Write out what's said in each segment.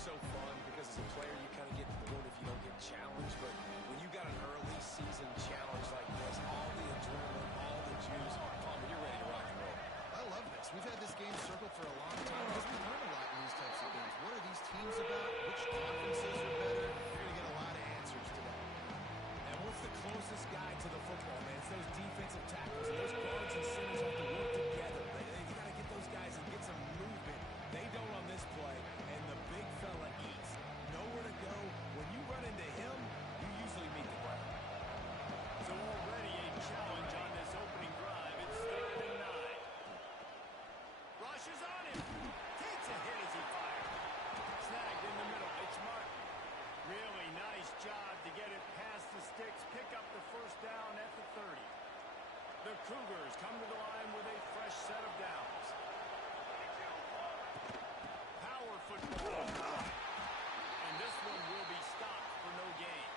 so fun because as a player you kind of get bored if you don't get challenged, but when you got an early season challenge like this, all the adrenaline, all the juice, Palmer, you're ready to rock and roll. I love this. We've had this game circled for a long time because we learn a lot in these types of games. What are these teams about? Which conferences are better? You're going to get a lot of answers today. And what's the closest guy to the football, man? It's those defensive tackles. And those guards and centers have to work together. You got to get those guys and get some movement. They don't on this play, and the big fella eats. Nowhere to go. When you run into him, you usually meet the ground. So already a challenge on this opening drive. It's 3rd and 9. Rushes on him. Takes a hit as he fires. Snagged in the middle. It's Martin. Really nice job to get it past the sticks. Pick up the first down at the 30. The Cougars come to the line with a fresh set of downs. Power football. And this one will be stopped for no gain.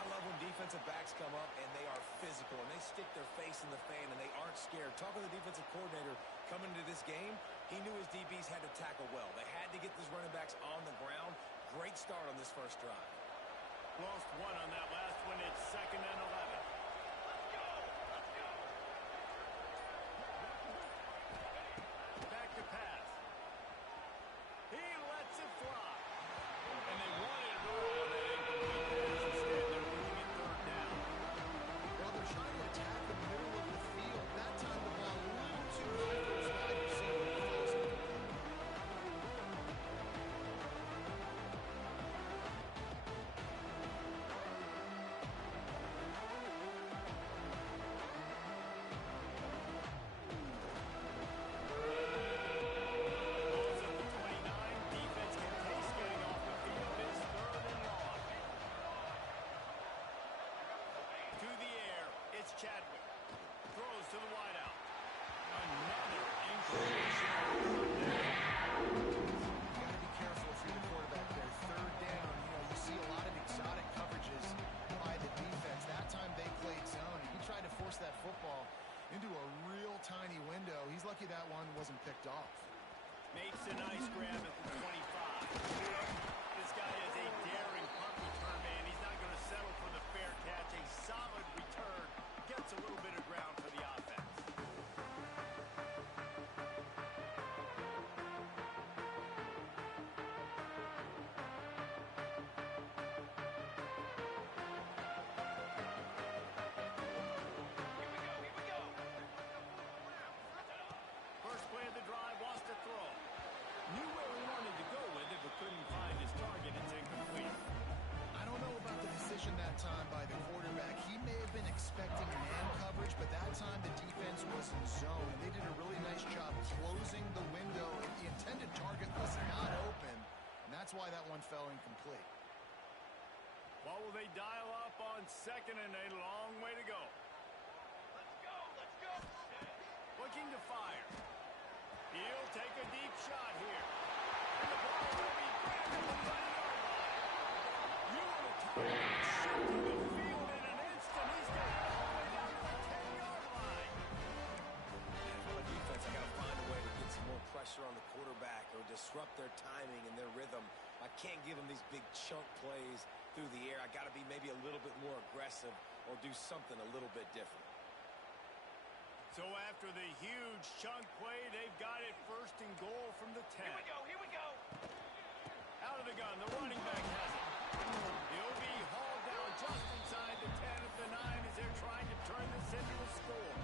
I love when defensive backs come up and they are physical and they stick their face in the fan and they aren't scared. Talking to the defensive coordinator coming into this game, he knew his DBs had to tackle well. They had to get these running backs on the ground. Great start on this first drive. Lost one on that last one. It's 2nd and 11. Let's go! Let's go! Back to pass. He lets it fly. And they wanted it all on that incomplete pass. Instead, they're moving it 3rd down. Well, they're trying to attack the middle of the field. That time the ball a little too high for his wide receiver. That one wasn't picked off. Makes a nice grab at the 25. This guy is a daring punt return man. He's not going to settle for the fair catch. A solid return. Gets a little bit of ground for the offense. Couldn't find his target. It's incomplete. I don't know about the decision that time by the quarterback. He may have been expecting man coverage, but that time the defense was in zone. They did a really nice job closing the window. The intended target was not open, and that's why that one fell incomplete. What will they dial up on 2nd and a long way to go? Let's go! Let's go! Looking to fire. He'll take a deep shot here. And the ball will be grabbed at the 20-yard line. You want to talk about shifting the field in an instant. He's got it all the way down to the 10-yard line. For the defense, I got to find a way to get some more pressure on the quarterback or disrupt their timing and their rhythm. I can't give them these big chunk plays through the air. I got to be maybe a little bit more aggressive or do something a little bit different. So after the huge chunk play, they've got it 1st and goal from the 10. Here we go, here we go. Out of the gun, the running back has it. He'll be hauled down just inside the 10 at the 9 as they're trying to turn this into a score.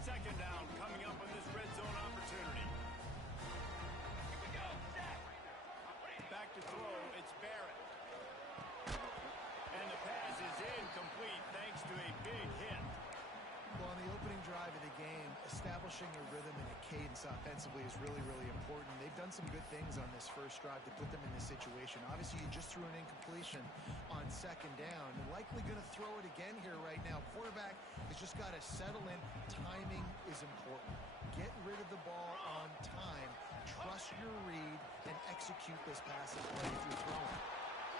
Second down coming up on this red zone opportunity. Here we go, Zach. Back to throw, it's Barrett. And the pass is incomplete thanks to a big hit. Well, on the opening drive of the game, establishing a rhythm and a cadence offensively is really, really important. They've done some good things on this first drive to put them in this situation. Obviously, you just threw an incompletion on 2nd down. You're likely going to throw it again here right now. Quarterback has just got to settle in. Timing is important. Get rid of the ball on time. Trust your read and execute this passing play if you're throwing.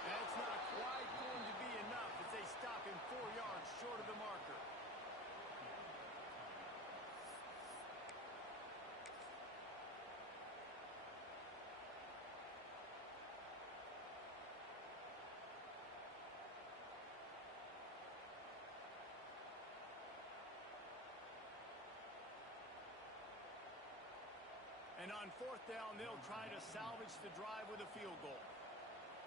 That's not quite going to be enough as they stop him 4 yards short of the marker. And on fourth down, they'll try to salvage the drive with a field goal.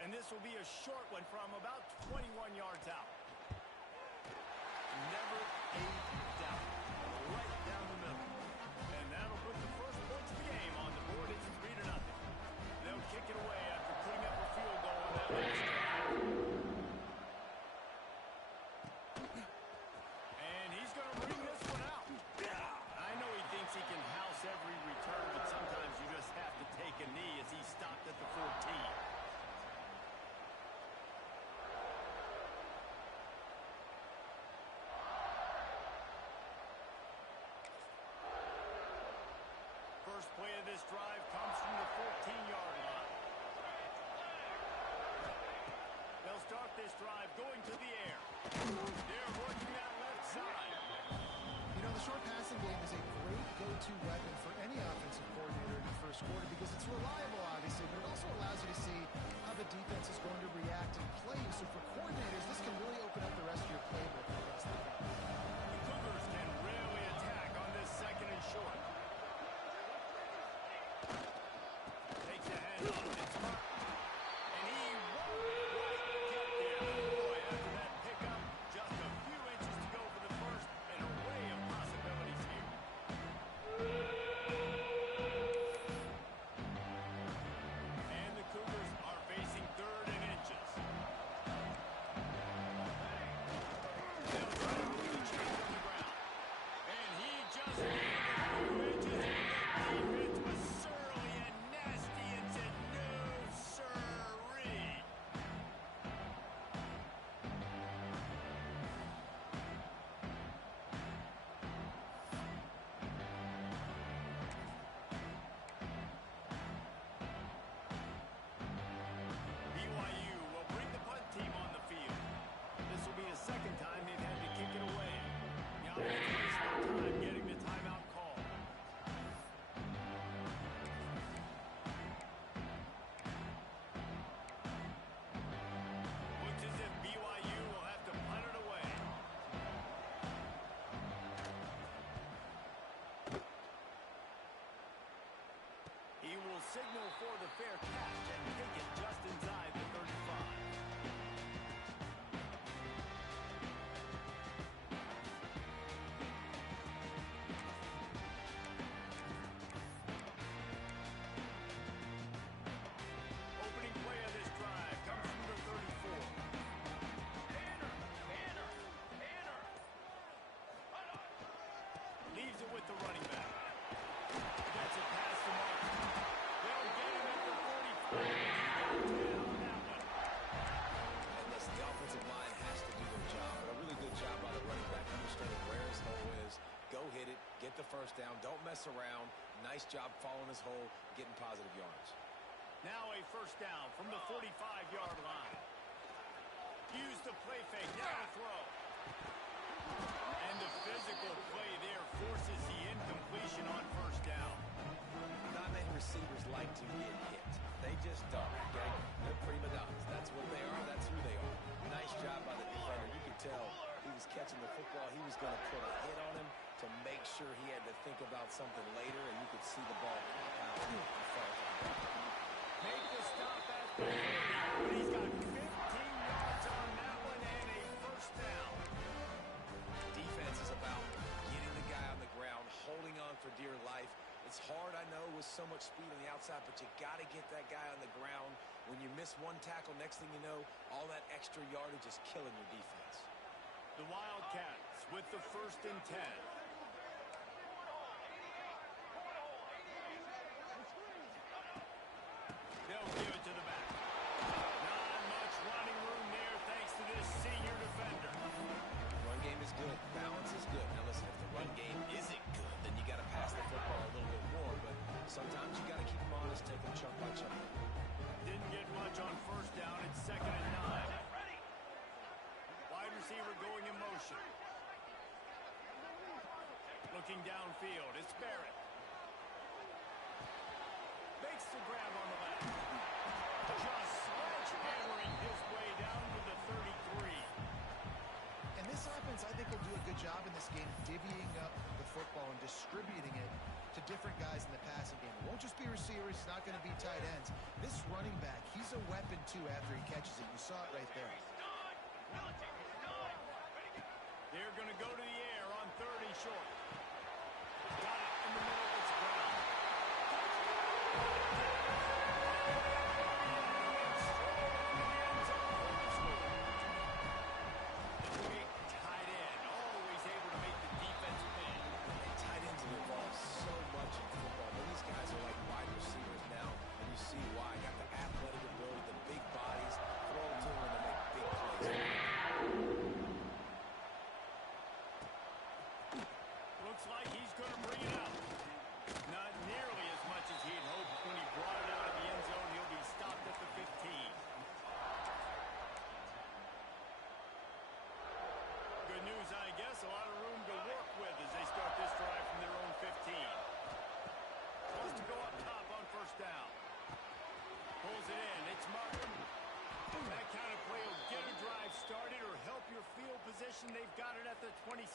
And this will be a short one from about 21 yards out. Never a doubt. Right down the middle. And that'll put the first points of the game on the board. It's 3-0. They'll kick it away after putting up a field goal on that last drive. And he's going to bring this one out. I know he thinks he can house every return, but sometimes you just have to take a knee as he stopped at the 14. First play of this drive comes from the 14-yard line. They'll start this drive going to the air. They're working that left side. You know, the short passing game is a great go-to weapon for any offensive coordinator in the first quarter because it's reliable, obviously, but it also allows you to see how the defense is going to react and play you. So for coordinators, this can really open up the rest of your playbook for the rest of the game. The Cougars can really attack on this second and short. Takes a handoff. It's smart. And he won't quite get there. Boy, after that pickup, just a few inches to go for the first, and a array of possibilities here. And the Cougars are facing third and inches. They'll try to move the chains on the ground. And he just needed a few inches, and the defense was surly and nasty and said, no, sirree. BYU will bring the punt team on the field. This will be the second time they've had to kick it away. The offense wastes no time getting the timeout call. Looks as if BYU will have to punt it away. He will signal for the fair catch and take it just inside the 35. Opening play of this drive comes from the 34. Leaves it with the running back. That's a pass to Martin. They'll get him at the 45. On that one. And listen, the offensive line has to do their job, but a really good job by the running back understanding where his hole is. Go hit it, get the first down, don't mess around. Nice job following his hole, getting positive yards. Now a first down from the 45-yard line. Use the play fake, now a throw. And the physical play there forces the incompletion on first down. Not many receivers like to get hit. They just don't, okay? They're prima donnas. That's what they are. That's who they are. Nice job by the defender. You could tell he was catching the football. He was going to put a hit on him to make sure he had to think about something later, and you could see the ball pop out and fall to the ground. Make the stop at the 40, but he's got 15 yards on that one and a first down. Defense is about getting the guy on the ground, holding on for dear life. It's hard, I know, with so much speed on the outside, but you got to get that guy on the ground. When you miss one tackle, next thing you know, all that extra yardage is killing your defense. The Wildcats with the 1st and 10. They'll give it to the back. Not much running room there thanks to this senior defender. Run game is good. Balance is good. Now listen, if the run game isn't good, then you got to pass the football a little bit more. But sometimes you got to keep them honest, take them chunk by chunk. Didn't get much on first down. It's 2nd and 9. Wide receiver going in motion. Looking downfield. It's Barrett. Makes the grab on the left. Just sledgehammering his way down to the 33. And this offense, I think, will do a good job in this game divvying up the football and distributing it to different guys in the passing game. It won't just be receivers. It's not going to be tight ends. This running back, he's a weapon, too, after he catches it. You saw it right there. They're going to go to the air on 3rd and short. Got it in the middle. It's Brown. A lot of room to work with as they start this drive from their own 15. Wants to go up top on 1st down. Pulls it in. It's Martin. That kind of play will get a drive started or help your field position. They've got it at the 27.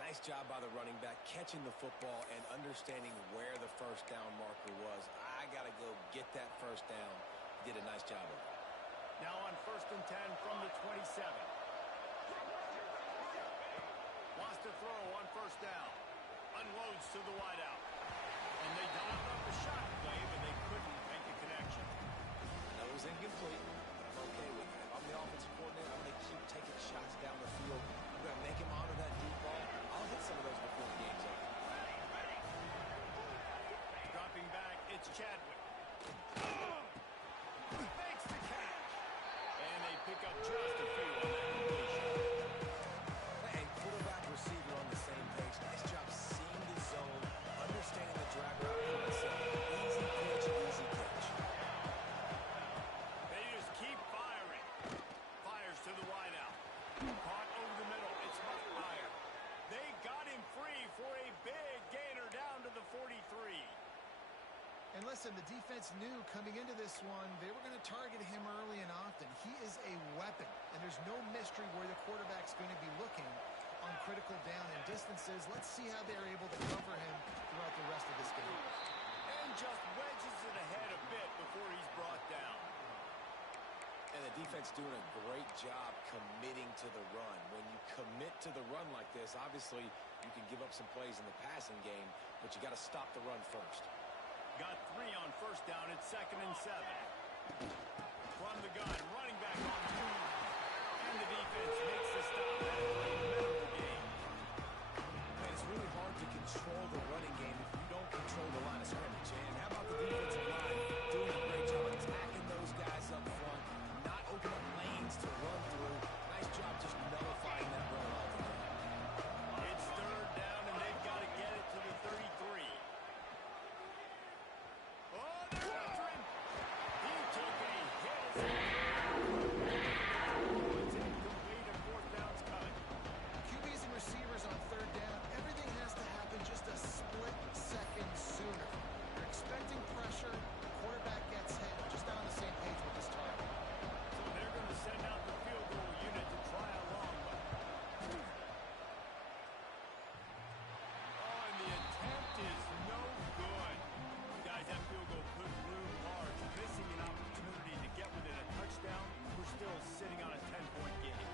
Nice job by the running back catching the football and understanding where the 1st down marker was. I got to go get that 1st down. He did a nice job of it. Now on 1st and 10 from the 27. Wants to throw on 1st down. Unloads to the wideout. And they dialed up a shot play, but they couldn't make a connection. I know it was incomplete, but I'm okay with it. If I'm the offensive coordinator, I'm going to keep taking shots down the field. I'm going to make him honor that deep ball. I'll hit some of those before the game's over. Dropping back, it's Chadwick. Makes the catch. And they pick up just a few on that completion. Receiver on the same page. Nice job seeing the zone, understanding the drag route concept. Easy pitch, easy catch. They just keep firing. Fires to the wideout. Caught over the middle. It's Buckmeyer. They got him free for a big gainer down to the 43. And listen, the defense knew coming into this one, they were going to target him early and often. He is a weapon, and there's no mystery where the quarterback's going to be looking on critical down and distances. Let's see how they're able to cover him throughout the rest of this game. And just wedges it ahead a bit before he's brought down. And the defense doing a great job committing to the run. When you commit to the run like this, obviously you can give up some plays in the passing game, but you got to stop the run first. Got 3 on 1st down. It's 2nd and 7. From the gun, running back on the move. And the defense makes the stop at a middle of the game. Man, it's really hard to control the running game if you don't control the line of scrimmage. And how about the defensive line doing a great job attacking those guys up front, not opening up lanes to run through. Nice job just nullifying that run altogether. It's 3rd down, and they've got to get it to the 33. Oh, they're after him. He took a hit. QBs and receivers on 3rd down, everything has to happen just a split second sooner. You're expecting pressure, the quarterback gets hit, just not on the same page with his target. So they're going to send out the field goal unit to try a long one. Oh, and the attempt is no good. Guys, that field goal could loom large. Missing an opportunity to get within a touchdown. We're still sitting on a 10-point game.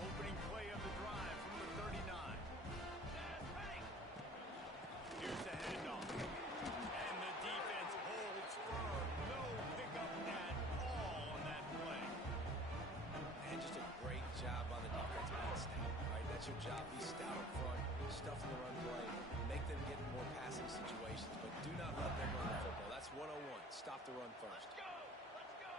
Opening play of the drive from the 39. Here's the handoff. And the defense holds firm. No pickup at all on that play. And just a great job on the defense being stout, right? That's your job. Be stout up front, stuff in the run play, make them get in more passing situations, but do not let them run the football. That's 101. Stop the run first. Let's go! Let's go!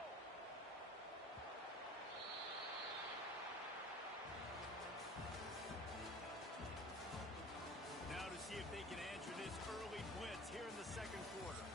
Now to see if they can answer this early blitz here in the 2nd quarter.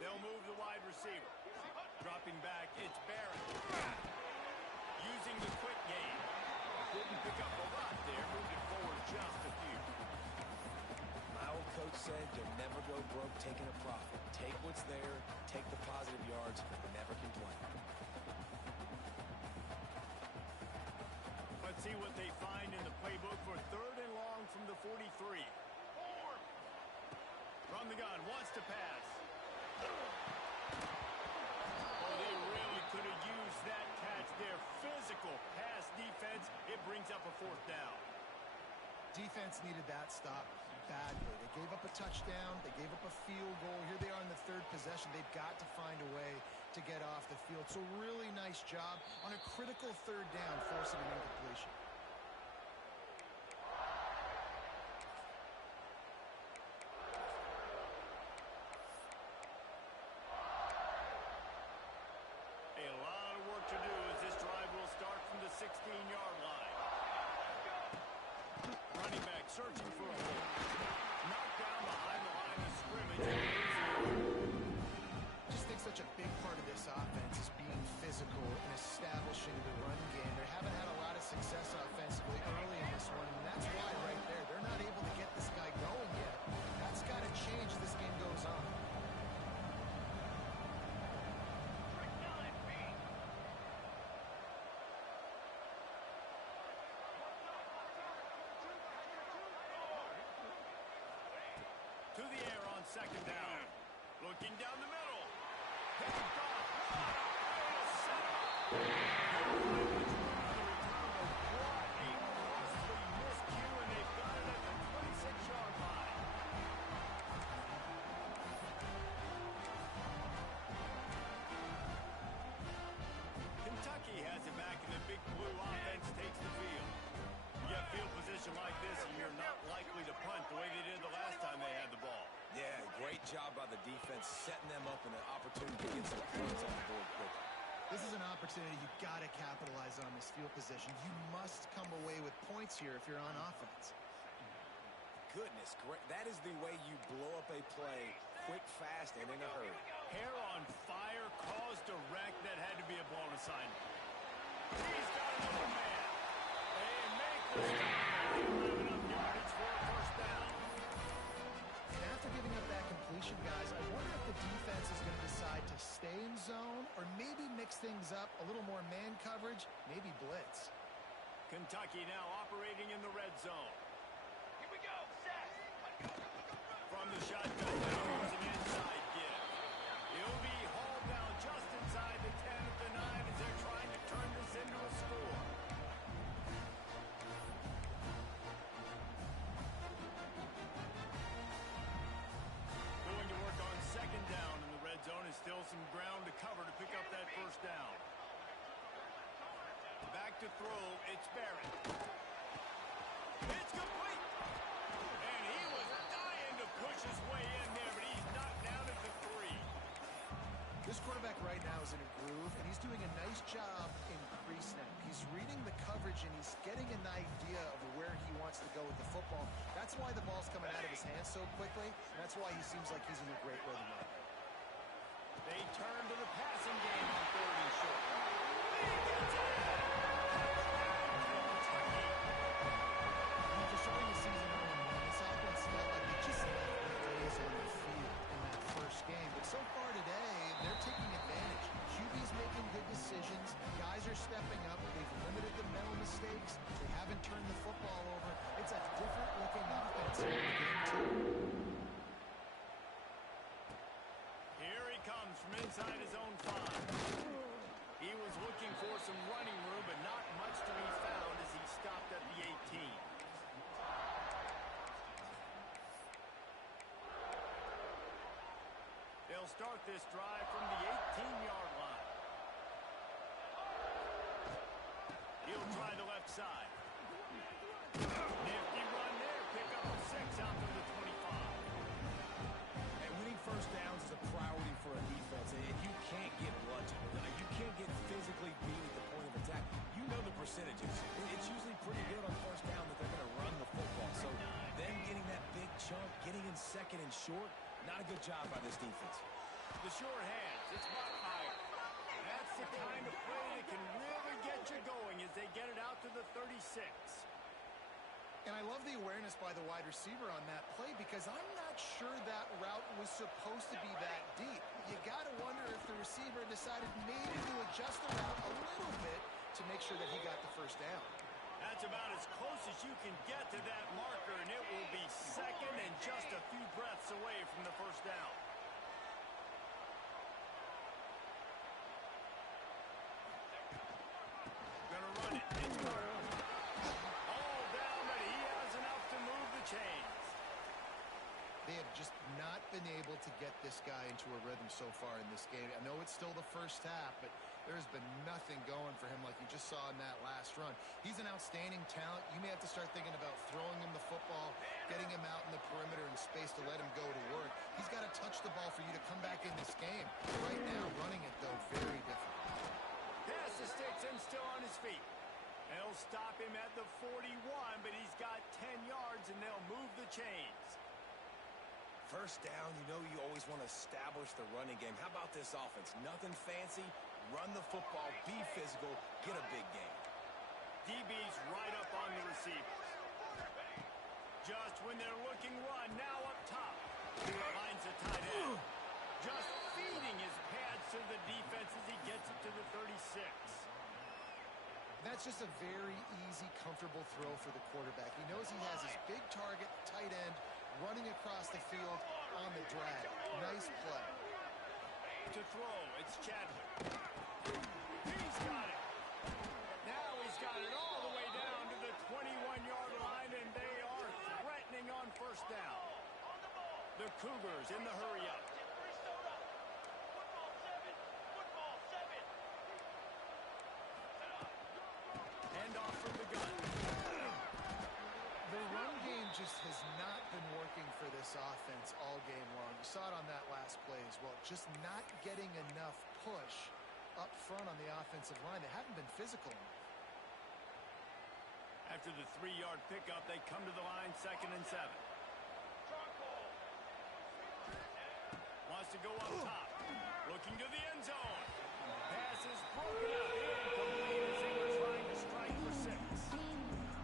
They'll move the wide receiver. Dropping back, it's Barrett. Using the quick game. Didn't pick up a lot there, moved it forward just a few. My old coach said you'll never go broke taking a profit. Take what's there, take the positive yards, and never complain. Let's see what they find in the playbook for 3rd and long from the 43. From the gun, wants to pass. Oh, they really could have used that catch there. Physical pass defense. It brings up a 4th down. Defense needed that stop badly. They gave up a touchdown. They gave up a field goal. Here they are in the 3rd possession. They've got to find a way to get off the field. So really nice job on a critical 3rd down, forcing an incompletion. A lot of work to do as this drive will start from the 16-yard line. Running back searching for a hole. Knocked down behind the line of scrimmage. I just think such a big part of this offense is being physical and establishing the run game. They haven't had a lot of success offensively early in this one, and that's why right there, they're not able to get this guy going yet. That's got to change as this game goes on. To the air on 2nd down. Looking down the middle. Picked off. What a way to set up. What a costly miscue, and they've got it at the 26-yard line. Kentucky has it back, and the Big Blue offense takes the field. You get field position like this, and you're not likely to punt the way they did the last time they had the ball. Yeah, great job by the defense, setting them up in an opportunity to get some points on the board quickly. This is an opportunity you've got to capitalize on this field position. You must come away with points here if you're on offense. Goodness, great. That is the way you blow up a play quick, fast, and in a hurry. Hair on fire, cause direct. That had to be a blown assignment. He's got another man. They make the stop. They don't have enough yardage for a 1st down. And after giving up that completion, guys, I wonder if the defense is going to decide to stay in zone or maybe mix things up, a little more man coverage, maybe blitz. Kentucky now operating in the red zone. Here we go, set. From the shotgun, now here's an inside give. He'll be hauled down just inside the 10 at the 9 as they're trying to turn this into a score. Going to work on 2nd down in the red zone. Is still some ground to cover to pick up that 1st down. Back to throw, it's Barrett. It's complete! And he was dying to push his way in there, but he's knocked down at the 3. This quarterback right now is in a groove, and he's doing a nice job in pre-snap. He's reading the coverage, and he's getting an idea of where he wants to go with the football. That's why the ball's coming out of his hands so quickly. That's why he seems like he's in a great rhythm right now. They turn to the passing game on 3rd and short. After starting the season 0-1, this offense felt like they just left the days on the field in that 1st game. But so far today, they're taking advantage. QB's making good decisions. Guys are stepping up. They've limited the mental mistakes. They haven't turned the football over. It's a different-looking offense in the game, too. Here he comes from inside his own 5. He was looking for some running room, but not much to be found as he stopped at the 18. They'll start this drive from the 18-yard line. He'll try the left side. Nifty run there. Pick up a 6 out to the 25. And winning 1st downs is a priority for a defense. And you can't get bludgeoned. You can't get physically beat at the point of attack. You know the percentages. It's usually pretty good on 1st down that they're going to run the football. So them getting that big chunk, getting in 2nd and short, not a good job by this defense. The short hands. It's Bachmeyer. That's That's the kind of play that can really get you going as they get it out to the 36. And I love the awareness by the wide receiver on that play because I'm not sure that route was supposed to be that deep. You got to wonder if the receiver decided maybe to adjust the route a little bit to make sure that he got the first down. That's about as close as you can get to that marker, and it will be second and just a few breaths away from the first down. Gonna run it. It's Carter. All down, but he has enough to move the chains. They have just not been able to get this guy into a rhythm so far in this game. I know it's still the first half, but there's been nothing going for him like you just saw in that last run. He's an outstanding talent. You may have to start thinking about throwing him the football, getting him out in the perimeter in space to let him go to work. He's got to touch the ball for you to come back in this game. Right now, running it, though, very difficult. Pass the sticks and still on his feet. They'll stop him at the 41, but he's got 10 yards, and they'll move the chains. First down, you know you always want to establish the running game. How about this offense? Nothing fancy. Run the football, be physical, get a big game. DB's right up on the receivers. Just when they're looking run, now up top. Finds a tight end. Just feeding his pads to the defense as he gets it to the 36. That's just a very easy, comfortable throw for the quarterback. He knows he has his big target, tight end, running across the field on the drag. Nice play. To throw, it's Chadwick. He's got it. Now he's got it all the way down to the 21-yard line, and they are threatening on first down. The Cougars in the hurry-up. Hand off from the gun. The run game just has not been working for this offense all game long. You saw it on that last play as well. Just not getting enough push up front on the offensive line. They haven't been physical enough. After the 3-yard pickup, they come to the line, 2nd and 7. Wants to go up top. Looking to the end zone. Pass is broken up. Incomplete as they were trying to strike for 6.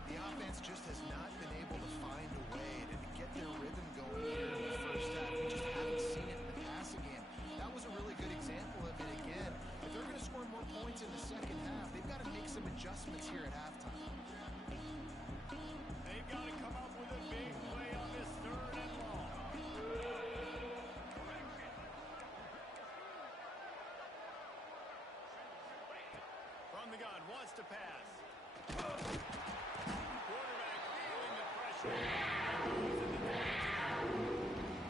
The offense just has not been able to find a way to get their rhythm going here in the first half. We just haven't seen it in the passing game. That was a really good example of it again. If they're going to score more points in the second half, they've got to make some adjustments here at halftime. They've got to come up with a big play on this 3rd and long. From the gun, wants to pass. Quarterback feeling the pressure.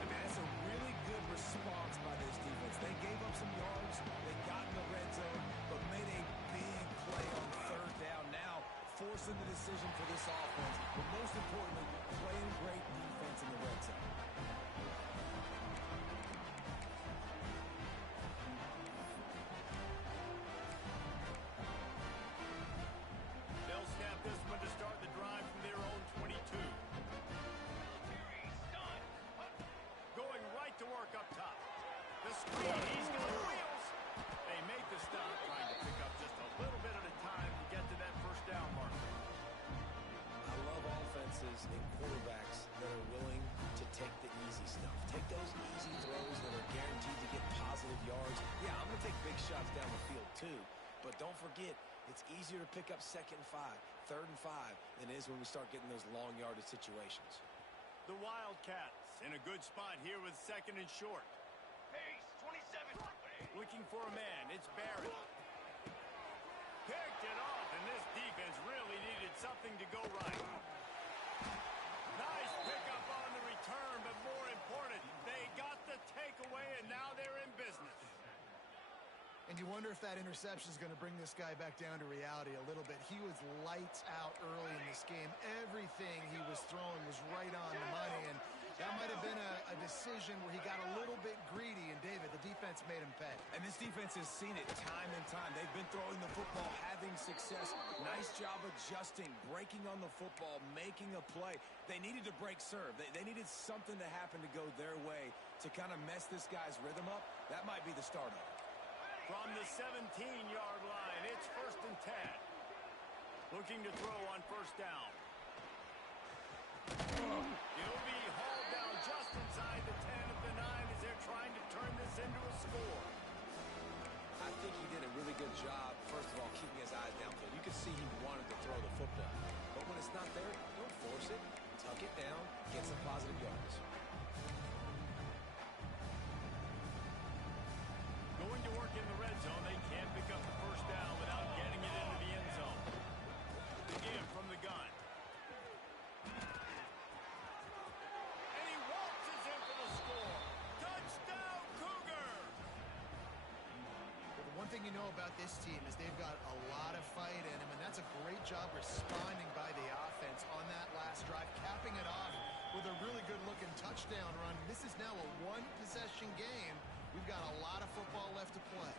That's a really good response by this defense. They gave up some yards, they got in the red zone, but made a big play on 3rd down. Now, forcing the decision for this offense, but most importantly, playing great defense in the red zone. They'll snap this one to start the drive from their own 22. Going right to work up top. The screen, he's got wheels. They make the stop, trying to pick up just a little bit at a time to get to that first down marker. I love offenses and quarterbacks that are willing to take the easy stuff. Take those easy throws that are guaranteed to get positive yards. Yeah, I'm going to take big shots down the field too, but don't forget, it's easier to pick up 2nd and 5, 3rd and 5 than it is when we start getting those long yardage situations. The Wildcats in a good spot here with 2nd and short. Pace, 27. Looking for a man, it's Barrett. Picked it off, and this defense really needed something to go right. Nice pickup on the return, but more important, they got the takeaway, and now they're in business. And you wonder if that interception is going to bring this guy back down to reality a little bit. He was lights out early in this game. Everything he was throwing was right on the money, and that might have been a decision where he got a little bit greedy, and David, the defense made him pay. And this defense has seen it time and time. They've been throwing the football, having success. Nice job adjusting, breaking on the football, making a play. They needed to break serve. They needed something to happen to go their way to kind of mess this guy's rhythm up. That might be the start of it. From the 17-yard line, it's 1st and 10. Looking to throw on 1st down. He'll be hauled down just inside the 10 at the 9 as they're trying to turn this into a score. I think he did a really good job, first of all, keeping his eyes downfield. You could see he wanted to throw the football. But when it's not there, don't force it. Tuck it down, get some positive yards. Going to work in the red zone, they can't pick up the 1st down without getting it into the end zone. Again from the gun. And he waltzes in for the score. Touchdown, Cougar! Well, the one thing you know about this team is they've got a lot of fight in them, and that's a great job responding by the offense on that last drive, capping it off with a really good-looking touchdown run. This is now a one-possession game. We've got a lot of football left to play.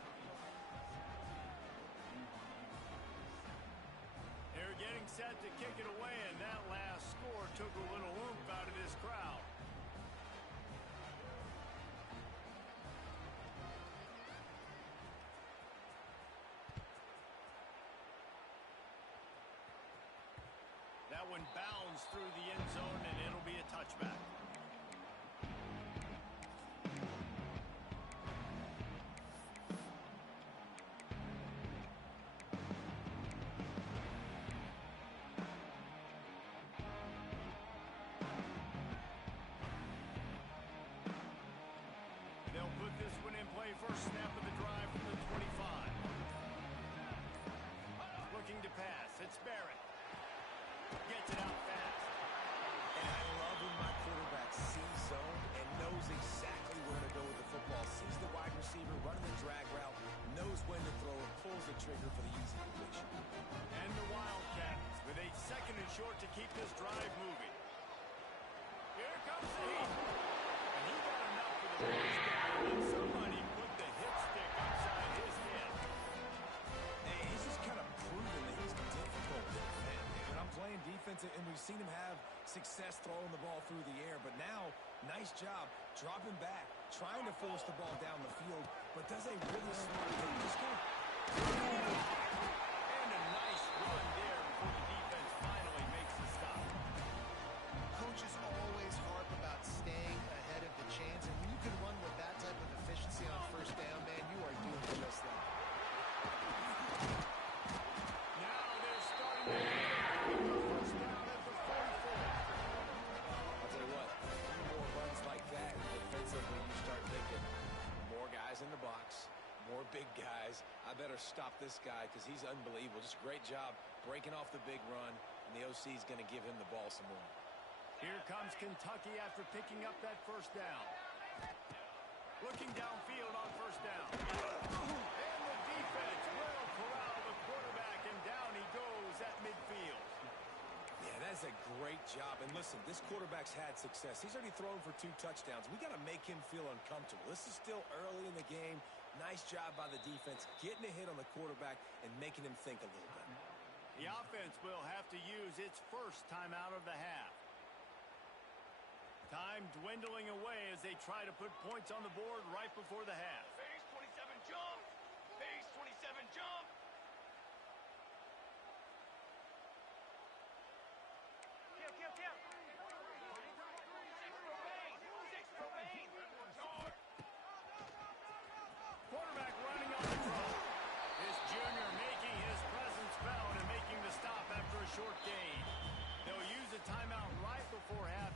They're getting set to kick it away, and that last score took a little oomph out of this crowd. That one bounds through the end zone, and it'll be a touchback. They'll put this one in play. First snap of the drive from the 25. Looking to pass. It's Barrett. Gets it out fast. And I love when my quarterback sees zone and knows exactly where to go with the football. Sees the wide receiver running the drag route, knows when to throw it, pulls the trigger for the easy completion. And the Wildcats with a 2nd and short to keep this drive moving. Here comes the heat. And he got enough for the first down. And somebody put the hit stick upside his head. Hey, he's just kind of proven that he's difficult to defend. And I'm playing defense, and we've seen him have success throwing the ball through the air. But now, nice job dropping back, trying to force the ball down the field, but does a really smart thing. Just go. And a nice run there before the defense finally makes the stop. Coaches always harp about staying ahead of the chains, and when you can run with that type of efficiency on 1st down, man, you are doing just that. Now they're starting to get 1st down at the 44. I'll tell you what, more runs like that, and defensively you start thinking, more guys in the box, more big guys. I better stop this guy because he's unbelievable. Just a great job breaking off the big run, and the OC is going to give him the ball some more. Here comes Kentucky after picking up that 1st down. Looking downfield on 1st down. And the defense will corral the quarterback, and down he goes at midfield. Yeah, that's a great job. And listen, this quarterback's had success. He's already thrown for 2 touchdowns. We got to make him feel uncomfortable. This is still early in the game. Nice job by the defense, getting a hit on the quarterback and making him think a little bit. The offense will have to use its 1st timeout of the half. Time dwindling away as they try to put points on the board right before the half. Base 27 jump. Base 27 jump. Kill, kill, kill. 6 for base. 6 for base. Charge. Quarterback running on the draw. This junior making his presence felt and making the stop after a short gain. They'll use a timeout right before half.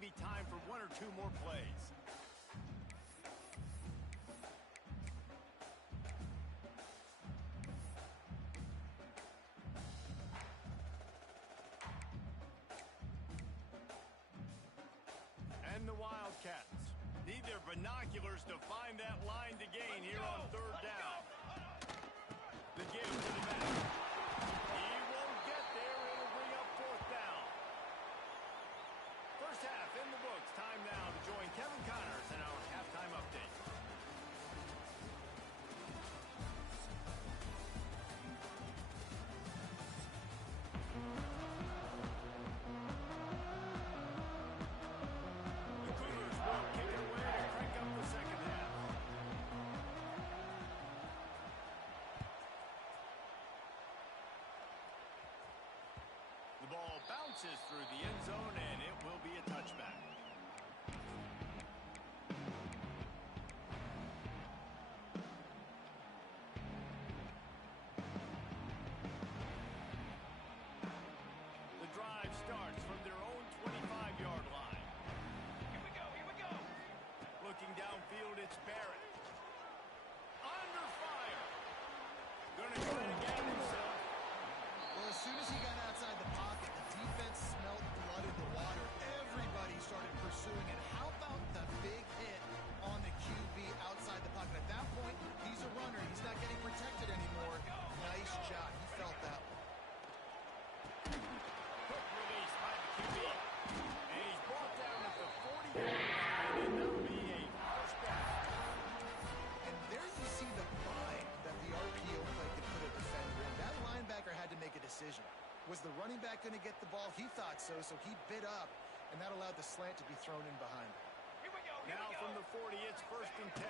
maybe time for one or two more plays. And the Wildcats need their binoculars to find that line to gain here on third down. The give to the back. He won't get there. It'll bring up fourth down. First half in the books. Time now to join Kevin Connors in our halftime update. The Cougars will kick it away to crank up the second half. The ball bounces through the end zone, and it will be a touchback. The drive starts from their own 25-yard line. Here we go, here we go. Looking downfield, it's Barrett. Under fire. Gonna try to get himself. Well, as soon as he got outside the pocket, the defense smelled blood in the water. Everybody started pursuing it. How about the big hit on the QB outside the pocket? At that point, he's a runner. He's not getting protected anymore. Nice job. He felt that one. Quick release by the QB. And he's brought down at the 40-yard line, and that'll be a first down. And there you see the bind that the RPO play could put a defender in. That linebacker had to make a decision. Was the running back going to get the ball? He thought so, so he bit up, and that allowed the slant to be thrown in behind him. Here we go, here Now we go. from the 40, it's first and 10.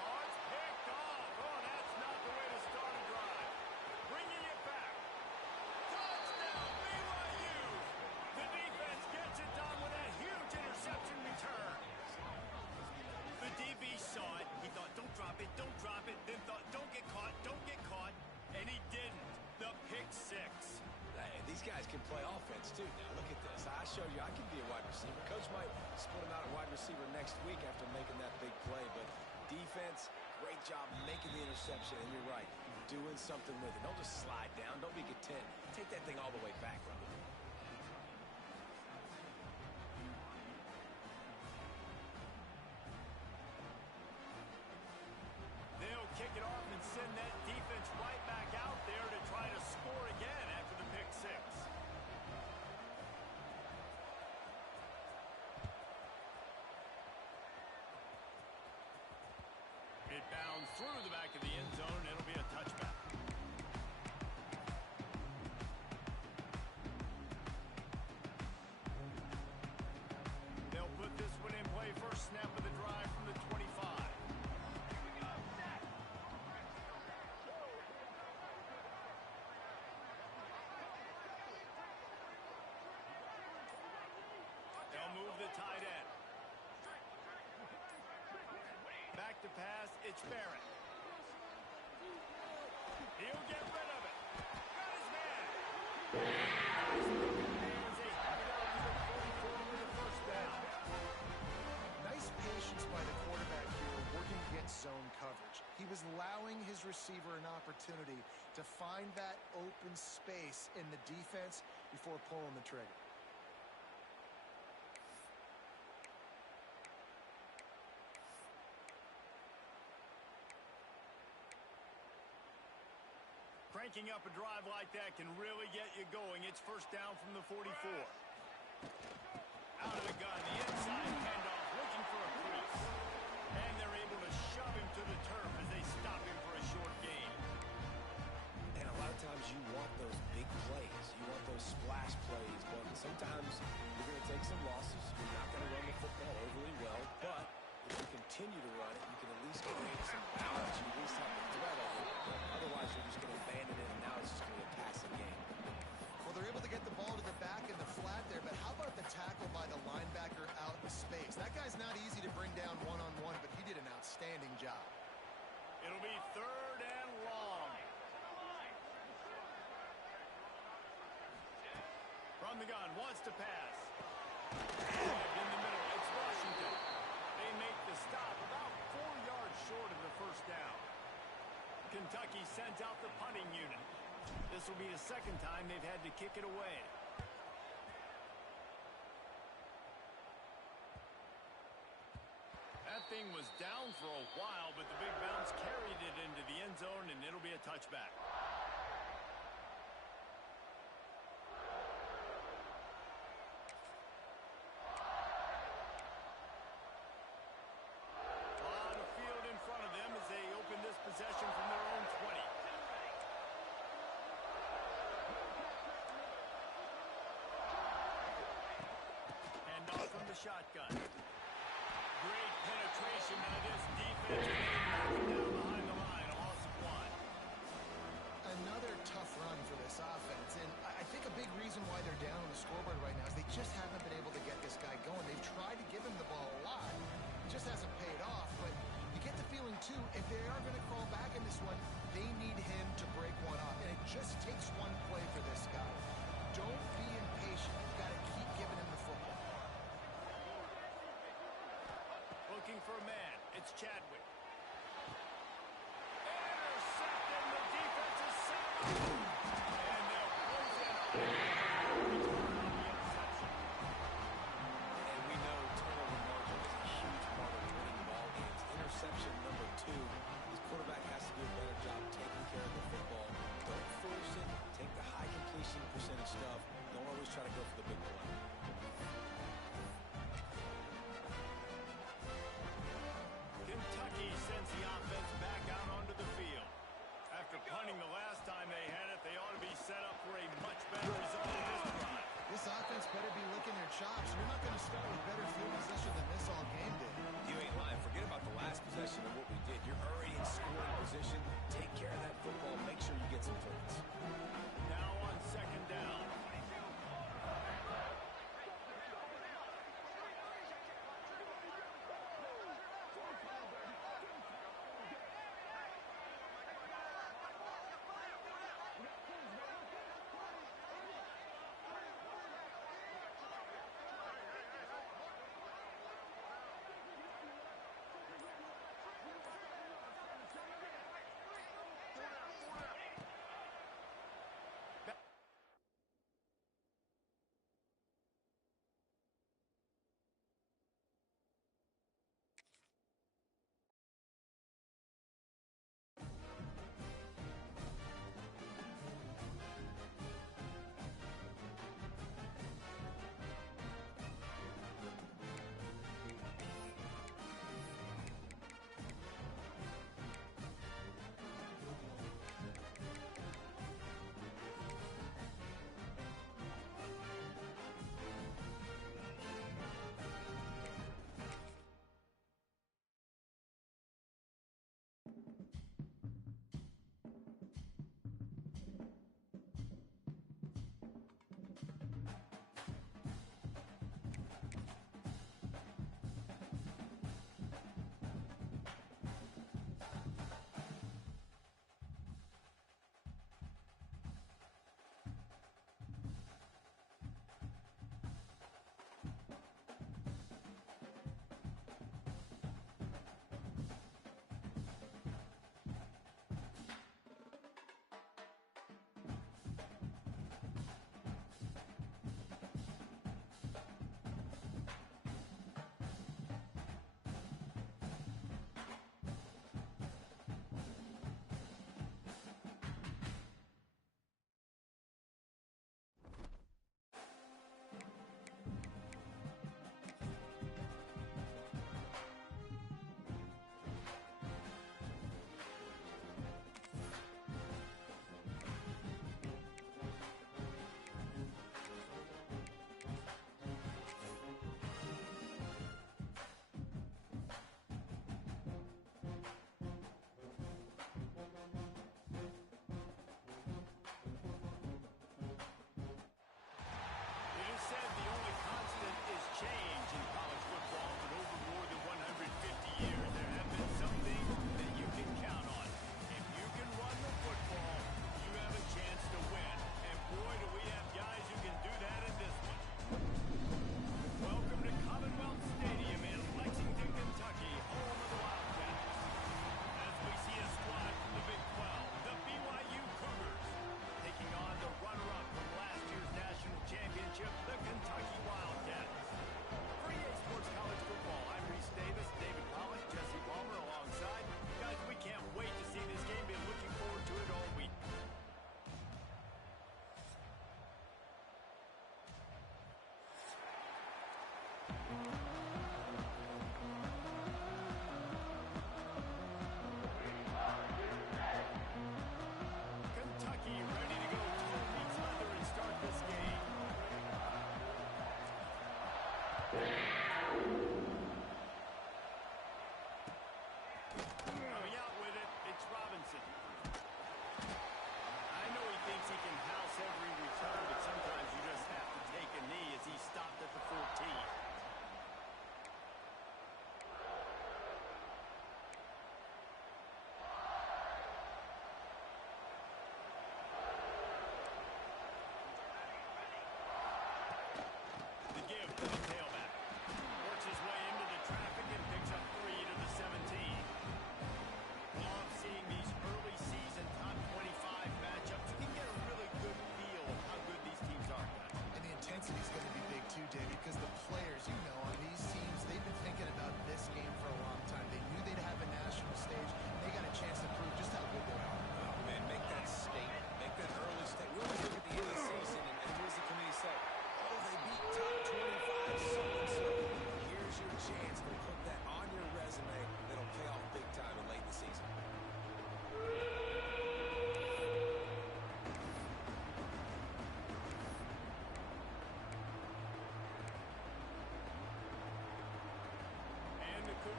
Oh, it's picked off. Oh, that's not the way to start a drive. Bringing it back. Touchdown, BYU. The defense gets it done with that huge interception return. The DB saw it. He thought, don't drop it, then thought, don't get caught, and he didn't. The pick six. Hey, these guys can play offense, too. Now, look at this. I showed you I can be a wide receiver. Coach might split him out at wide receiver next week after making that big play. But defense, great job making the interception. And you're right, doing something with it. Don't just slide down. Don't be content. Take that thing all the way back, brother. They'll kick it off and send that defense right back out there to try to score again after the pick six. It bounds through the back of the end zone. It'll be a touchback. They'll put this one in play. First snap of the drive from the 25. They'll move the tight end. Back to pass, it's Barrett. He'll get rid of it. Got his man. As they have it out to the 44 with the first down. Nice patience by the quarterback here, working against zone coverage. He was allowing his receiver an opportunity to find that open space in the defense before pulling the trigger. Cranking up a drive like that can really get you going. It's first down from the 44. Out of the gun, the inside handoff, looking for a crease. And they're able to shove him to the turf as they stop him for a short gain. And a lot of times you want those big plays. You want those splash plays. But sometimes you're going to take some losses. You're not going to run the football overly well. But if you continue to run it, you can at least create some balance. You at least have the threat of it. Otherwise, you're just going to abandon it, and now it's just going to be a passing game. Well, they're able to get the ball to the back in the flat there, but how about the tackle by the linebacker out in space? That guy's not easy to bring down one-on-one, but he did an outstanding job. It'll be third and long. From from the gun, wants to pass. In the middle, it's Washington. They make the stop about 4 yards short of the first down. Kentucky sends out the punting unit. This will be the second time they've had to kick it away. That thing was down for a while, but the big bounce carried it into the end zone, and it'll be a touchback. A lot of field in front of them as they open this possession from their own 20. And off from the shotgun. Great penetration by this defense, and they knock him down behind the line, a loss of 1. Another tough run for this offense, and I think a big reason why they're down on the scoreboard right now is they just haven't been able to get this guy going. They've tried to give him the ball a lot. It just hasn't paid off, but you get the feeling, too, if they are going to crawl back in this one, they need him to break one off, and it just takes one play for this guy. Don't be impatient. You've got to keep giving him the football. Looking for a man. It's Chadwick. Intercepted. The defense is set. And they'll close in on it. Return on the interception. And we know turnover margin is a huge part of winning ball games. Interception number 2. This quarterback has to do a better job taking care of the football. Don't force it. Take the high completion percentage stuff. Don't always try to go for the big play. Kentucky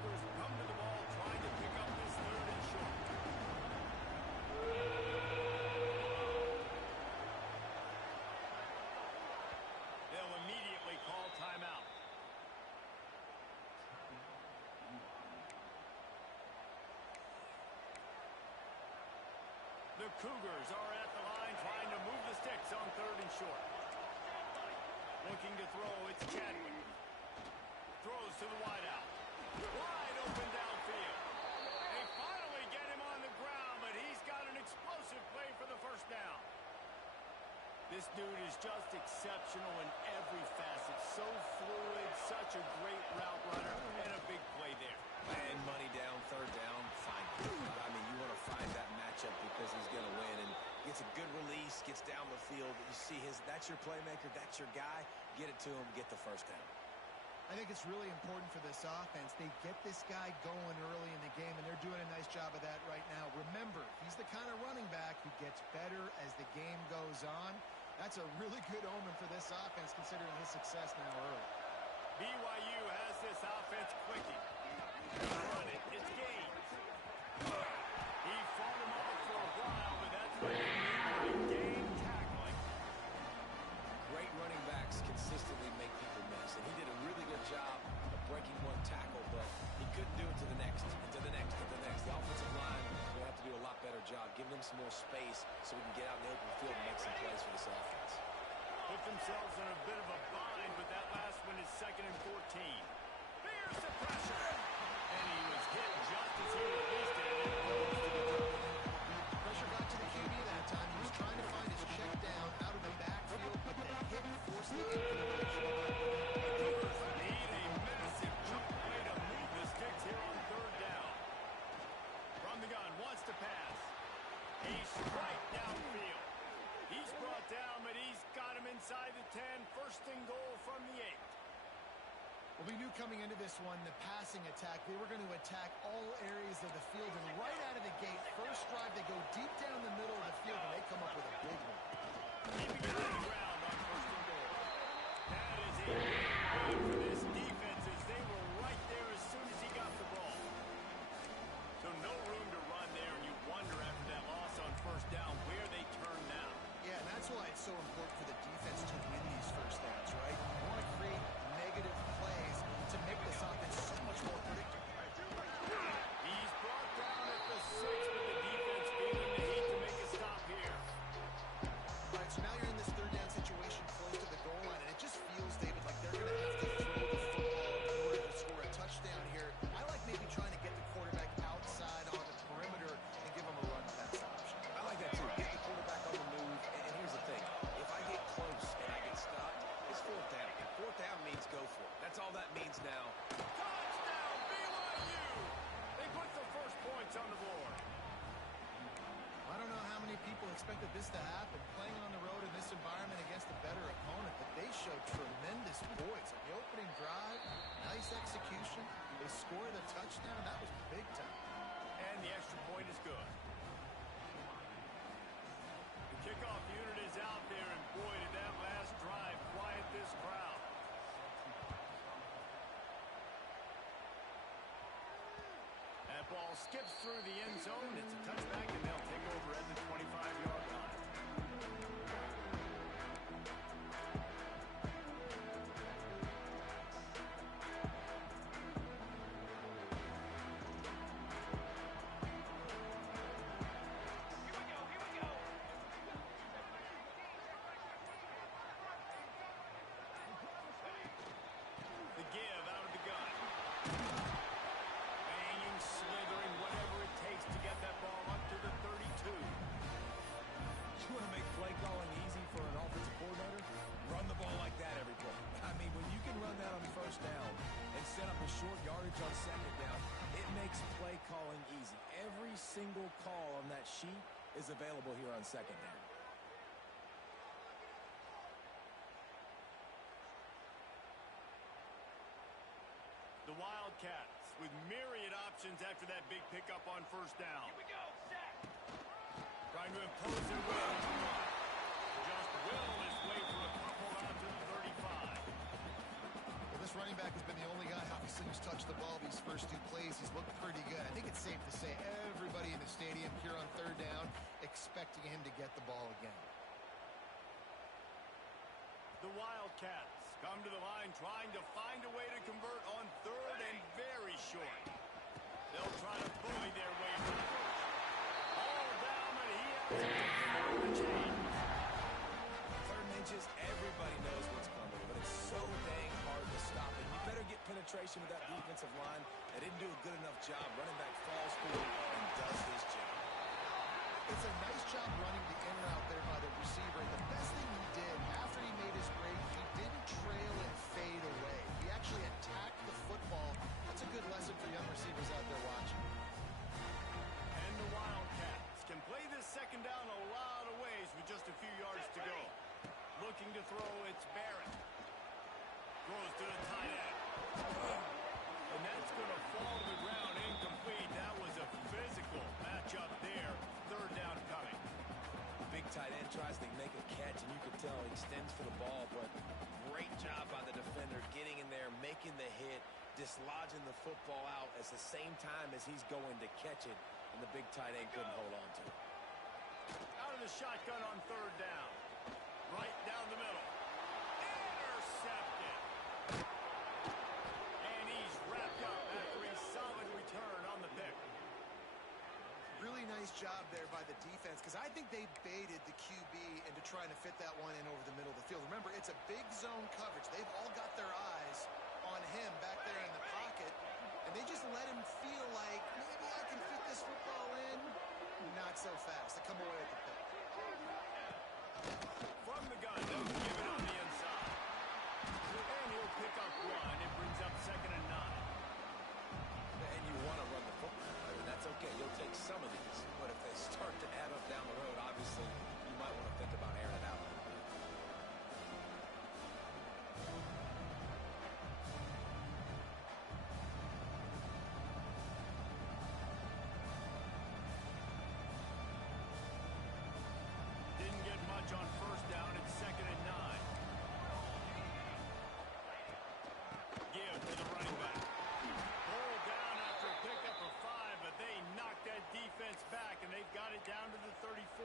Cougars come to the ball trying to pick up this third and short. They'll immediately call timeout. The Cougars are at the line trying to move the sticks on third and short. Looking to throw, it's Chadwick. Throws to the wideout. Wide open downfield. They finally get him on the ground, but he's got an explosive play for the first down. This dude is just exceptional in every facet. So fluid, such a great route runner, and a big play there. And money down, third down, fine. I mean, you want to find that matchup because he's going to win. And gets a good release, gets down the field. You see that's your playmaker, that's your guy. Get it to him, get the first down. I think it's really important for this offense. They get this guy going early in the game, and they're doing a nice job of that right now. Remember, he's the kind of running back who gets better as the game goes on. That's a really good omen for this offense, considering his success now early. BYU has this offense clicking. Run it. It's Gaines. He fought him off for a while, but that's what he needed. Game tackling. Great running backs consistently make people miss, and he did a really good job of breaking one tackle, but he couldn't do it to the next, and to the next, and to the next. The offensive line will have to do a lot better job, giving them some more space so we can get out in the open field and make some plays for this offense. Put themselves in a bit of a bind, but that last one is 2nd and 14. Here's the pressure. And he was hit just as he released it, and it rolls to the ground. Pressure got to the QB that time. He was trying to find his check down out of the backfield, but the hit forced the incompletion. Cougars need a massive jump play to move the sticks here on third down. From the gun, wants to pass. He's right downfield. He's brought down, but he's got him inside the 10. First and goal from the 8. Well, we knew coming into this one, the passing attack, they were going to attack all areas of the field, and right out of the gate, first drive, they go deep down the middle of the field, and they come up with a big one. Keeping it on the ground on first and goal. That is a big win for this defense as they were right there as soon as he got the ball. So no room to run there, and you wonder after that loss on first down where they turn now. Yeah, and that's why it's so important for the defense to win these first downs, right? You want to create negative plays to make this offense so much more predictable. He's brought down at the 6, but the defense feeling the heat to make a stop here. All right, so now you're in this third down situation close to the goal line, and it just feels, David, like they're going to have to throw the football in order to score a touchdown here. I like maybe trying to get the quarterback outside on the perimeter and give him a run pass option. I like that too. Get the quarterback on the move. And here's the thing. If I get close and I get stopped, it's fourth down. Fourth down means go for it. That's all that means now. Touchdown, BYU! They put the first points on the board. I don't know how many people expected this to happen, playing on the road in this environment against a better opponent, but they showed tremendous poise. On the opening drive, nice execution. They scored a touchdown. That was big time. And the extra point is good. The kickoff unit is out there, and boy, did that last drive quiet this crowd. That ball skips through the end zone. It's a touchback, and they'll take over at the 25-yard line. The give out of the gun. Banging, slithering, whatever it takes to get that ball up to the 32. You want to make play calling easy for an offensive coordinator? Run the ball like that every play. I mean, when you can run that on first down and set up a short yardage on second down, it makes play calling easy. Every single call on that sheet is available here on second down. The Wildcats with myriad options after that big pickup on first down. Here we go, set. Trying to impose their will on the run. Just will his way for a couple out to the 35. Well, this running back has been the only guy, obviously, who's touched the ball these first two plays. He's looked pretty good. I think it's safe to say everybody in the stadium here on third down expecting him to get the ball again. The Wildcats come to the line trying to find a way to convert on third and very short. They'll try to bully their way from first. All down, and he has to make the change. Third and inches, everybody knows what's coming, but it's so dang hard to stop it. You better get penetration with that defensive line. They didn't do a good enough job. Running back falls for it and does his job. It's a nice job running the in route there by the receiver. The best thing he did after he made his break, he didn't trail and fade away. He actually attacked the football. That's a good lesson for young receivers out there watching. And the Wildcats can play this second down a lot of ways with just a few yards to go. Looking to throw, it's Barrett. Throws to the tight end. And that's going to fall to the ground incomplete. That was a physical matchup there. Third down coming. Big tight end tries to make a catch, and you can tell he extends for the ball, but great job by the defender getting in there, making the hit, dislodging the football out at the same time as he's going to catch it, and the big tight end couldn't hold on to it. Out of the shotgun on third down. Right down the middle. Intercepted. And he's wrapped up after a solid return on the pick. Really nice job there by the defense, because I think they baited the QB into trying to fit that one in over the middle of the field. Remember, it's a big zone coverage. They've all got their eyes on him back there in the pocket, and they just let him feel like, maybe I can fit this football in. Not so fast. They come away with the pick. From the gun, they'll give it on the inside. And he'll pick up one. It brings up 2nd and 9. And you want to run the football, and that's okay. You'll take some of these, but if they start to add up down the road, obviously, you might want to think about airing it out. Didn't get much on first down. It's 2nd and 9. Give to the running back. Pulled down after a pickup of 5, but they knocked that defense back, and they've got it down to the 34.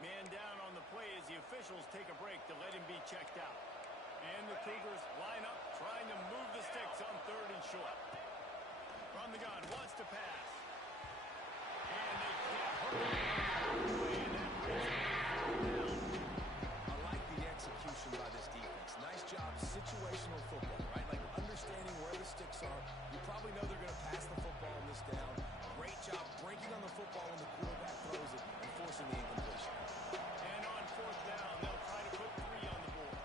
Man down on the play as the officials take a break to let him be checked out. And the Cougars line up, trying to move the sticks on third and short. From the gun, wants to pass. And they can't hurt him. And that brings him down. I like the execution by this defense. Nice job, situational football, right? Like understanding where the sticks are. You probably know they're going to pass the football on this down. Great job breaking on the football when the quarterback throws it and forcing the incompletion. And on fourth down, they'll try to put 3 on the board.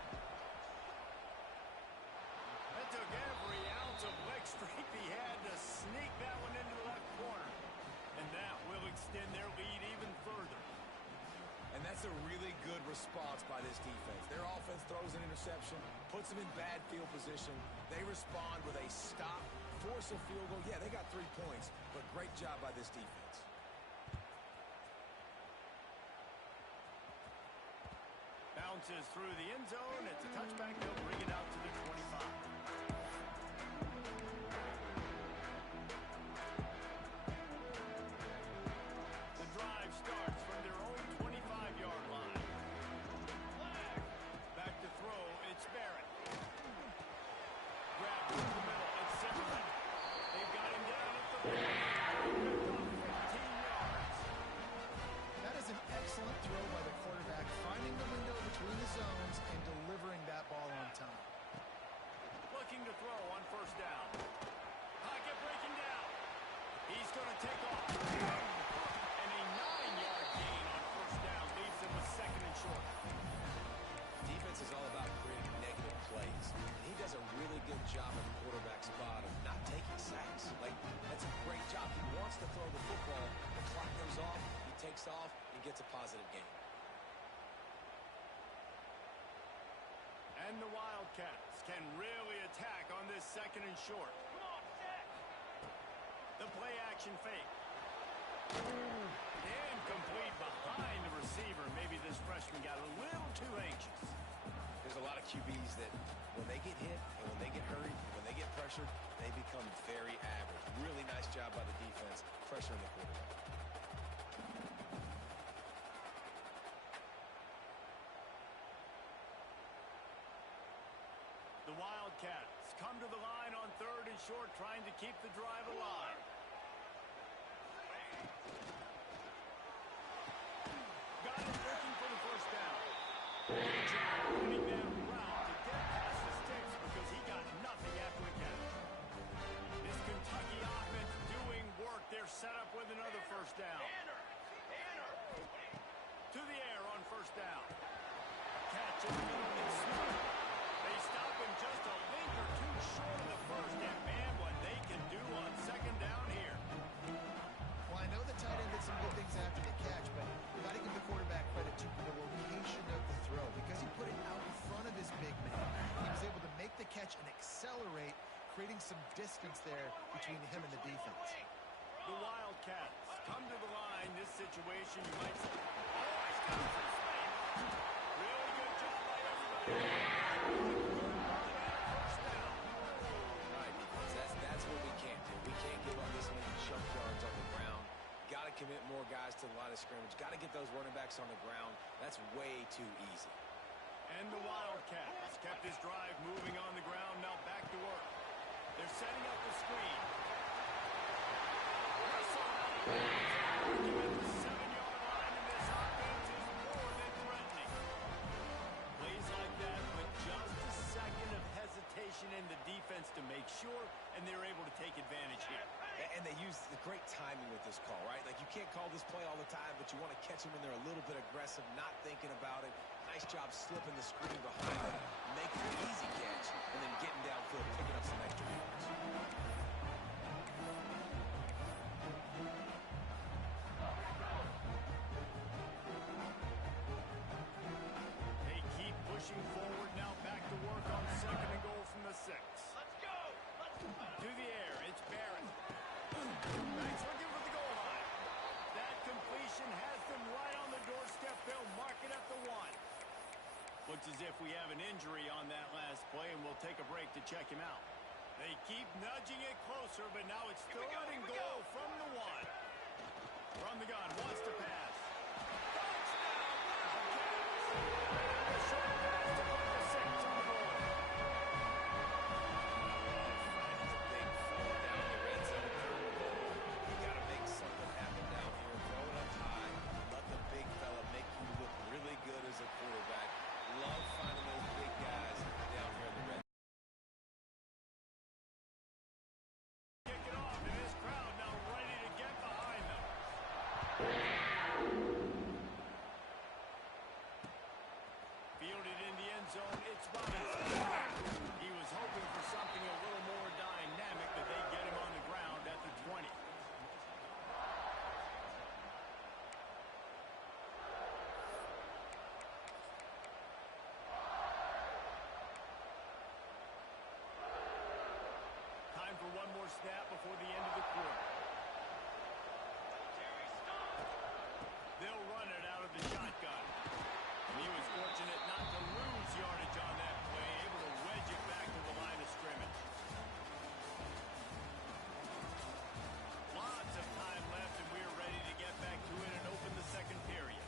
That took every ounce of leg strength he had to sneak that one into the left corner. And that will extend their lead even further. And that's a really good response by this defense. Their offense throws an interception, puts them in bad field position. They respond with a stop, force a field goal. Yeah, they got 3 points, but great job by this defense. Bounces through the end zone. It's a touchback. They'll bring it out to the 25. The drive starts from their own 25-yard line. Back to throw. It's Barrett. Grab through the middle. It's Zimmerman. They've got him down at the 15 yards. That is an excellent throw by the quarterback, finding the window between the zones and delivering that ball on time. Looking to throw on first down. Pocket breaking down. He's going to take off. And a 9-yard gain on first down leaves him with 2nd and short. Defense is all about creating negative plays. And he does a really good job at the quarterback spot of not taking sacks. Like, that's a great job. He wants to throw the football. The clock goes off. He takes off. He gets a positive gain. And the Wildcats can really attack on this 2nd and short. Come on, set. The play action fake. And complete behind the receiver. Maybe this freshman got a little too anxious. There's a lot of QBs that when they get hit and when they get hurried, when they get pressured, they become very average. Really nice job by the defense pressuring the quarterback. The Wildcats come to the line on 3rd and short, trying to keep the drive alive. Got it, looking for the first down. Good job running that route to get past the sticks because he got nothing after the catch. This Kentucky offense doing work. They're set up with another first down. To the air on first down. Catch in the middle and smooth. They stop him just a link or two short of the first, and man, what they can do on second down here. Well, I know the tight end did some good things after the catch, but you got to give the quarterback credit to the location of the throw because he put it out in front of his big man. He was able to make the catch and accelerate, creating some distance there between him and the defense. The Wildcats come to the line. This situation, you might say, oh, he's got some space. Really good job by everybody. First down. Right, defense. That's what we can't do. We can't give up this many jump yards on the ground. Got to commit more guys to the line of scrimmage. Got to get those running backs on the ground. That's way too easy. And the Wildcats kept this drive moving on the ground. Now back to work. They're setting up the screen. Russell out of bounds. Working at the 7-yard line, and this offense is more than threatening. Plays like that, but just a second of hesitation in the defense to make sure, and they're able to take advantage here. And they use the great timing with this call, right? Like, you can't call this play all the time, but you want to catch them when they're a little bit aggressive, not thinking about it. Nice job slipping the screen behind them, making an easy catch, and then getting downfield, picking up some extra yards. They keep pushing forward now, back to work on 2nd and goal from the 6. Let's go! To the air, it's Barrett. Banks looking for the goal line. That completion has them right on the doorstep. They'll mark it at the 1. Looks as if we have an injury on that last play, and we'll take a break to check him out. They keep nudging it closer, but now it's 3rd and goal from the 1. From the gun, wants to pass. Touchdown, Wildcats! A short pass to put the 6 on the board. Finding the big throw down the red zone, 3rd and goal. You got to make something happen down here. Throw it up high. Let the big fella make you look really good as a quarterback. Love finding those big guys down here in the red. Kick it off, and this crowd now ready to get behind them. Fielded in the end zone, it's Robinson. He was hoping for something a little more dynamic, but they get him on the ground at the 20. Time for one more snap before the end of the quarter. They'll run it out of the shotgun. And he was fortunate not to lose yardage on that play, able to wedge it back to the line of scrimmage. Lots of time left, and we're ready to get back to it and open the second period.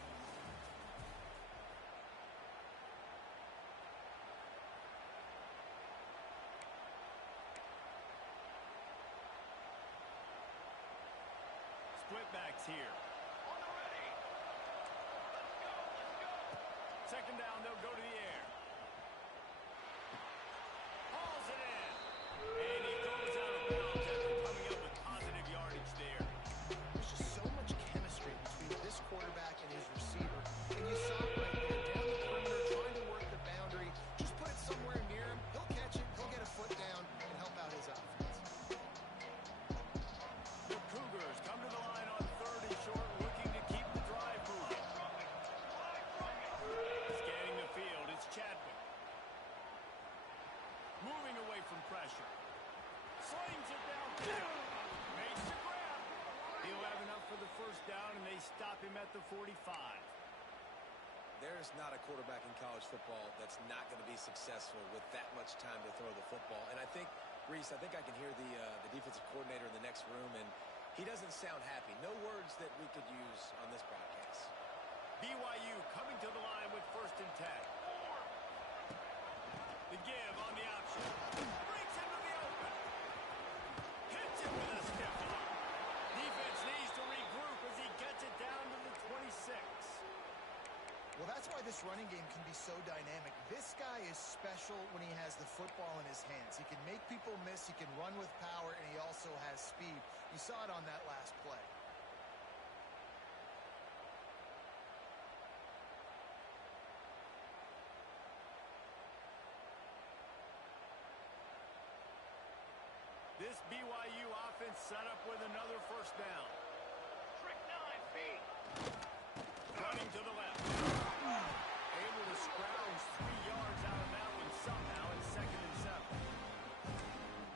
Split backs here. On the ready! Let's go! Let's go! Second down, they'll go to the air. Hauls it in. And he goes out of bounds after coming up with positive yardage there. There's just so much chemistry between this quarterback and his receiver. And you saw it right there, down the perimeter, trying to work the boundary. Just put it somewhere near him. He'll catch it. He'll get a foot down and help out his offense. The Cougars come to the line on 3rd and short, looking to keep the drive moving. Scanning the field, it's Chadwick. Moving away from pressure. Slings it down. Makes the grab. He'll have enough for the first down, and they stop him at the 45. There's not a quarterback in college football that's not going to be successful with that much time to throw the football. And I think, Reese, I think I can hear the defensive coordinator in the next room, and he doesn't sound happy. No words that we could use on this broadcast. BYU coming to the line with 1st and 10. The give on the option. Breaks into the open. Hits it with a stiff arm. Defense needs to regroup as he gets it down to the 26. Well, that's why this running game can be so dynamic. This guy is special when he has the football in his hands. He can make people miss, he can run with power, and he also has speed. You saw it on that last play. This BYU offense set up with another 1st down. Trick 9, feet. Running to the left. Able to scrounge 3 yards out of that one somehow in 2nd and 7.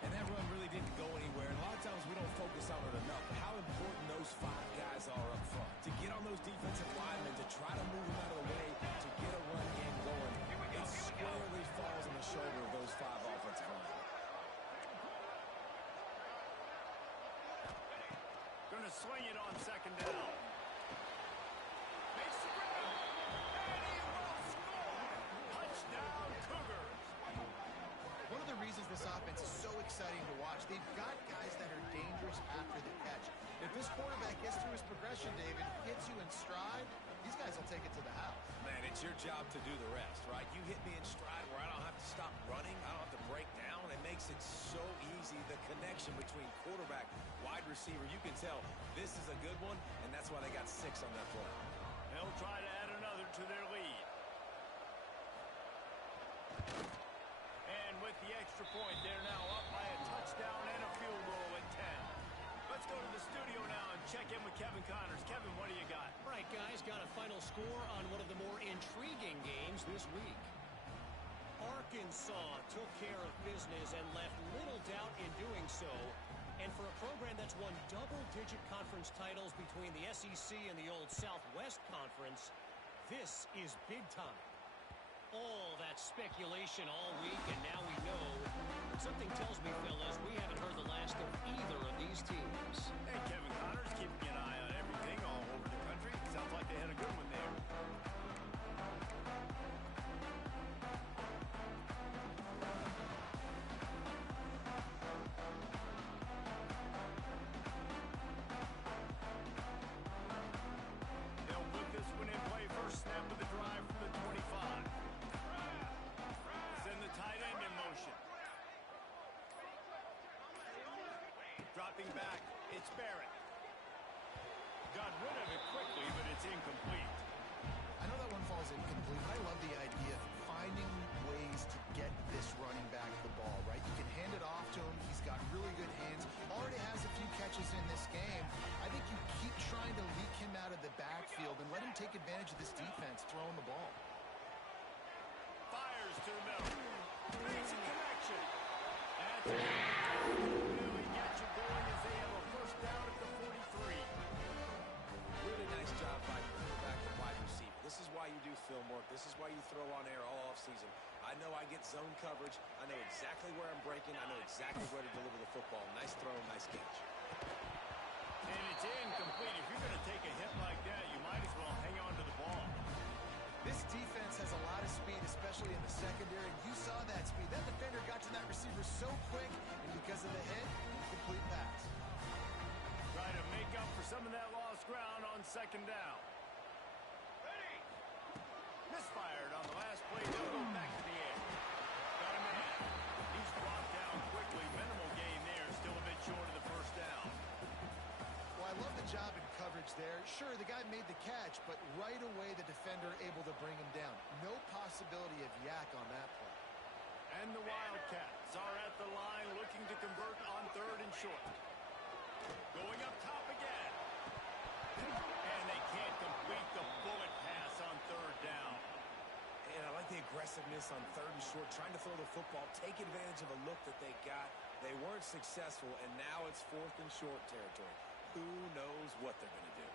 And that run really didn't go anywhere. And a lot of times we don't focus on it enough. But how important those 5 guys are up front. To get on those defensive linemen, to try to move them out of the way, to get a run game going. It squarely falls on the shoulder of those 5 offensive linemen. Going to swing it on 2nd down. Makes the grab. And he will score. Touchdown, Cougars. One of the reasons this offense is so exciting to watch, they've got guys that are dangerous after the catch. If this quarterback gets through his progression, David, hits you in stride, these guys will take it to the house. Man, it's your job to do the rest, right? You hit me in stride where I don't have to stop running. I don't have to break down. It makes it so easy. The connection between quarterback, wide receiver, you can tell this is a good one, and that's why they got 6 on that play. They'll try to add another to their lead. And with the extra point, they're now up by a touchdown and a field goal at 10. Let's go to the studio now and check in with Kevin Connors. Kevin, what do you got? All right, guys, got a final score on one of the more intriguing games this week. Arkansas took care of business and left little doubt in doing so. And for a program that's won double-digit conference titles between the SEC and the old Southwest Conference, this is big time. All that speculation all week, and now we know. Something tells me, fellas, we haven't heard the last of either of these teams. Hey, Kevin Connors keeping an eye on everything all over the country. Sounds like they had a good one there. They'll put this one in play. First snap of the drive from the 25. Send the tight end in motion. Dropping back, it's Barrett. Got rid of it quickly, but it's incomplete. I know that one falls incomplete, but I love the idea of finding ways to get this running back the ball, right? You can hand it off to him. He's got really good hands. Already has a few catches in this game. I think you keep trying to leak him out of the backfield and let him take advantage of this defense throwing the ball. Fires to the middle. Makes a connection. That's it. Really get you going as they have a 1st down at the 43. Really nice job by quarterback and wide receiver. This is why you do film work. This is why you throw on air all offseason. I know I get zone coverage. I know exactly where I'm breaking. I know exactly where to deliver the football. Nice throw, nice catch. And it's incomplete. If you're going to take a hit like that, you might as well hang on to the ball. This defense has a lot of speed, especially in the secondary. You saw that speed. That defender got to that receiver so quick, and because of the hit, complete pass. Try to make up for some of that lost ground on 2nd down. Misfired on the last play. They'll go back to the air. Got a man. He's brought down quickly. Minimal gain there. Still a bit short of the 1st down. Well, I love the job in coverage there. Sure, the guy made the catch, but right away the defender able to bring him down. No possibility of yak on that play. And the Wildcats are at the line looking to convert on 3rd and short. Going up top again. And they can't complete the bullet pass on 3rd down. And I like the aggressiveness on 3rd and short, trying to throw the football, take advantage of a look that they got. They weren't successful, and now it's 4th and short territory. Who knows what they're going to do?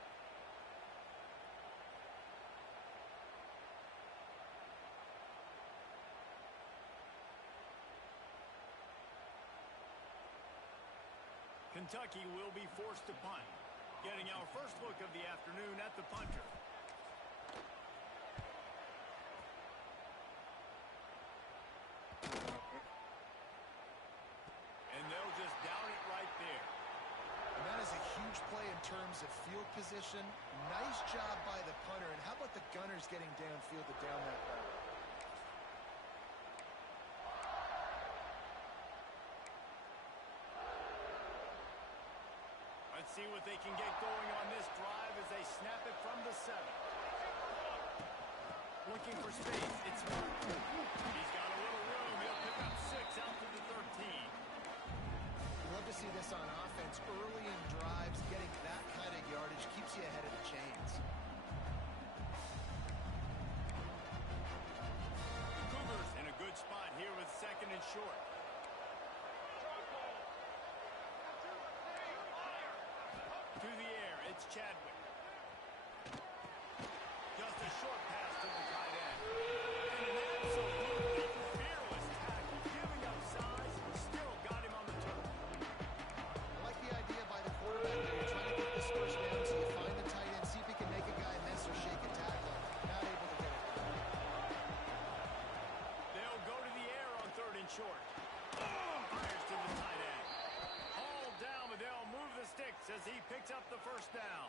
Kentucky will be forced to punt. Getting our first look of the afternoon at the punter. And they'll just down it right there. And that is a huge play in terms of field position. Nice job by the punter. And how about the gunners getting downfield to down that ball? Let's see what they can get going on this drive as they snap it from the 7. Looking for space. It's he's got a little room. He'll pick up 6 out to the 13. Love to see this on offense early in drives. Getting that kind of yardage keeps you ahead of the chains. The Cougars in a good spot here with 2nd and short. To the air, it's Chadwick. Just a short pass to the tight end. And an absolutely fearless tackle, giving up size, still got him on the turf. I like the idea by the quarterback there. You're trying to get this first down, so you find the tight end, see if he can make a guy miss or shake a tackle. Not able to get it done. They'll go to the air on 3rd and short. Fires to the tight end. Hauled down, but they'll move the sticks as he picks up the first down.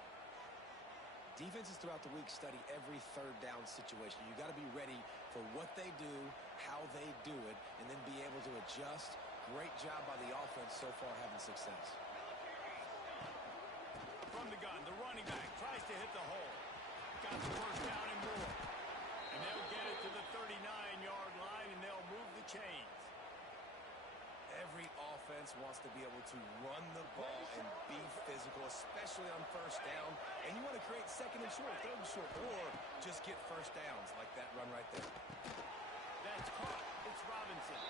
Defenses throughout the week study every 3rd down situation. You got to be ready for what they do, how they do it, and then be able to adjust. Great job by the offense so far having success. From the gun, the running back tries to hit the hole. Got the first down and more. And they'll get it to the 39-yard line, and they'll move the chains. Every offense wants to be able to run the ball and be physical, especially on 1st down. And you want to create 2nd and short, 3rd and short, or just get first downs like that run right there. That's caught. It's Robinson.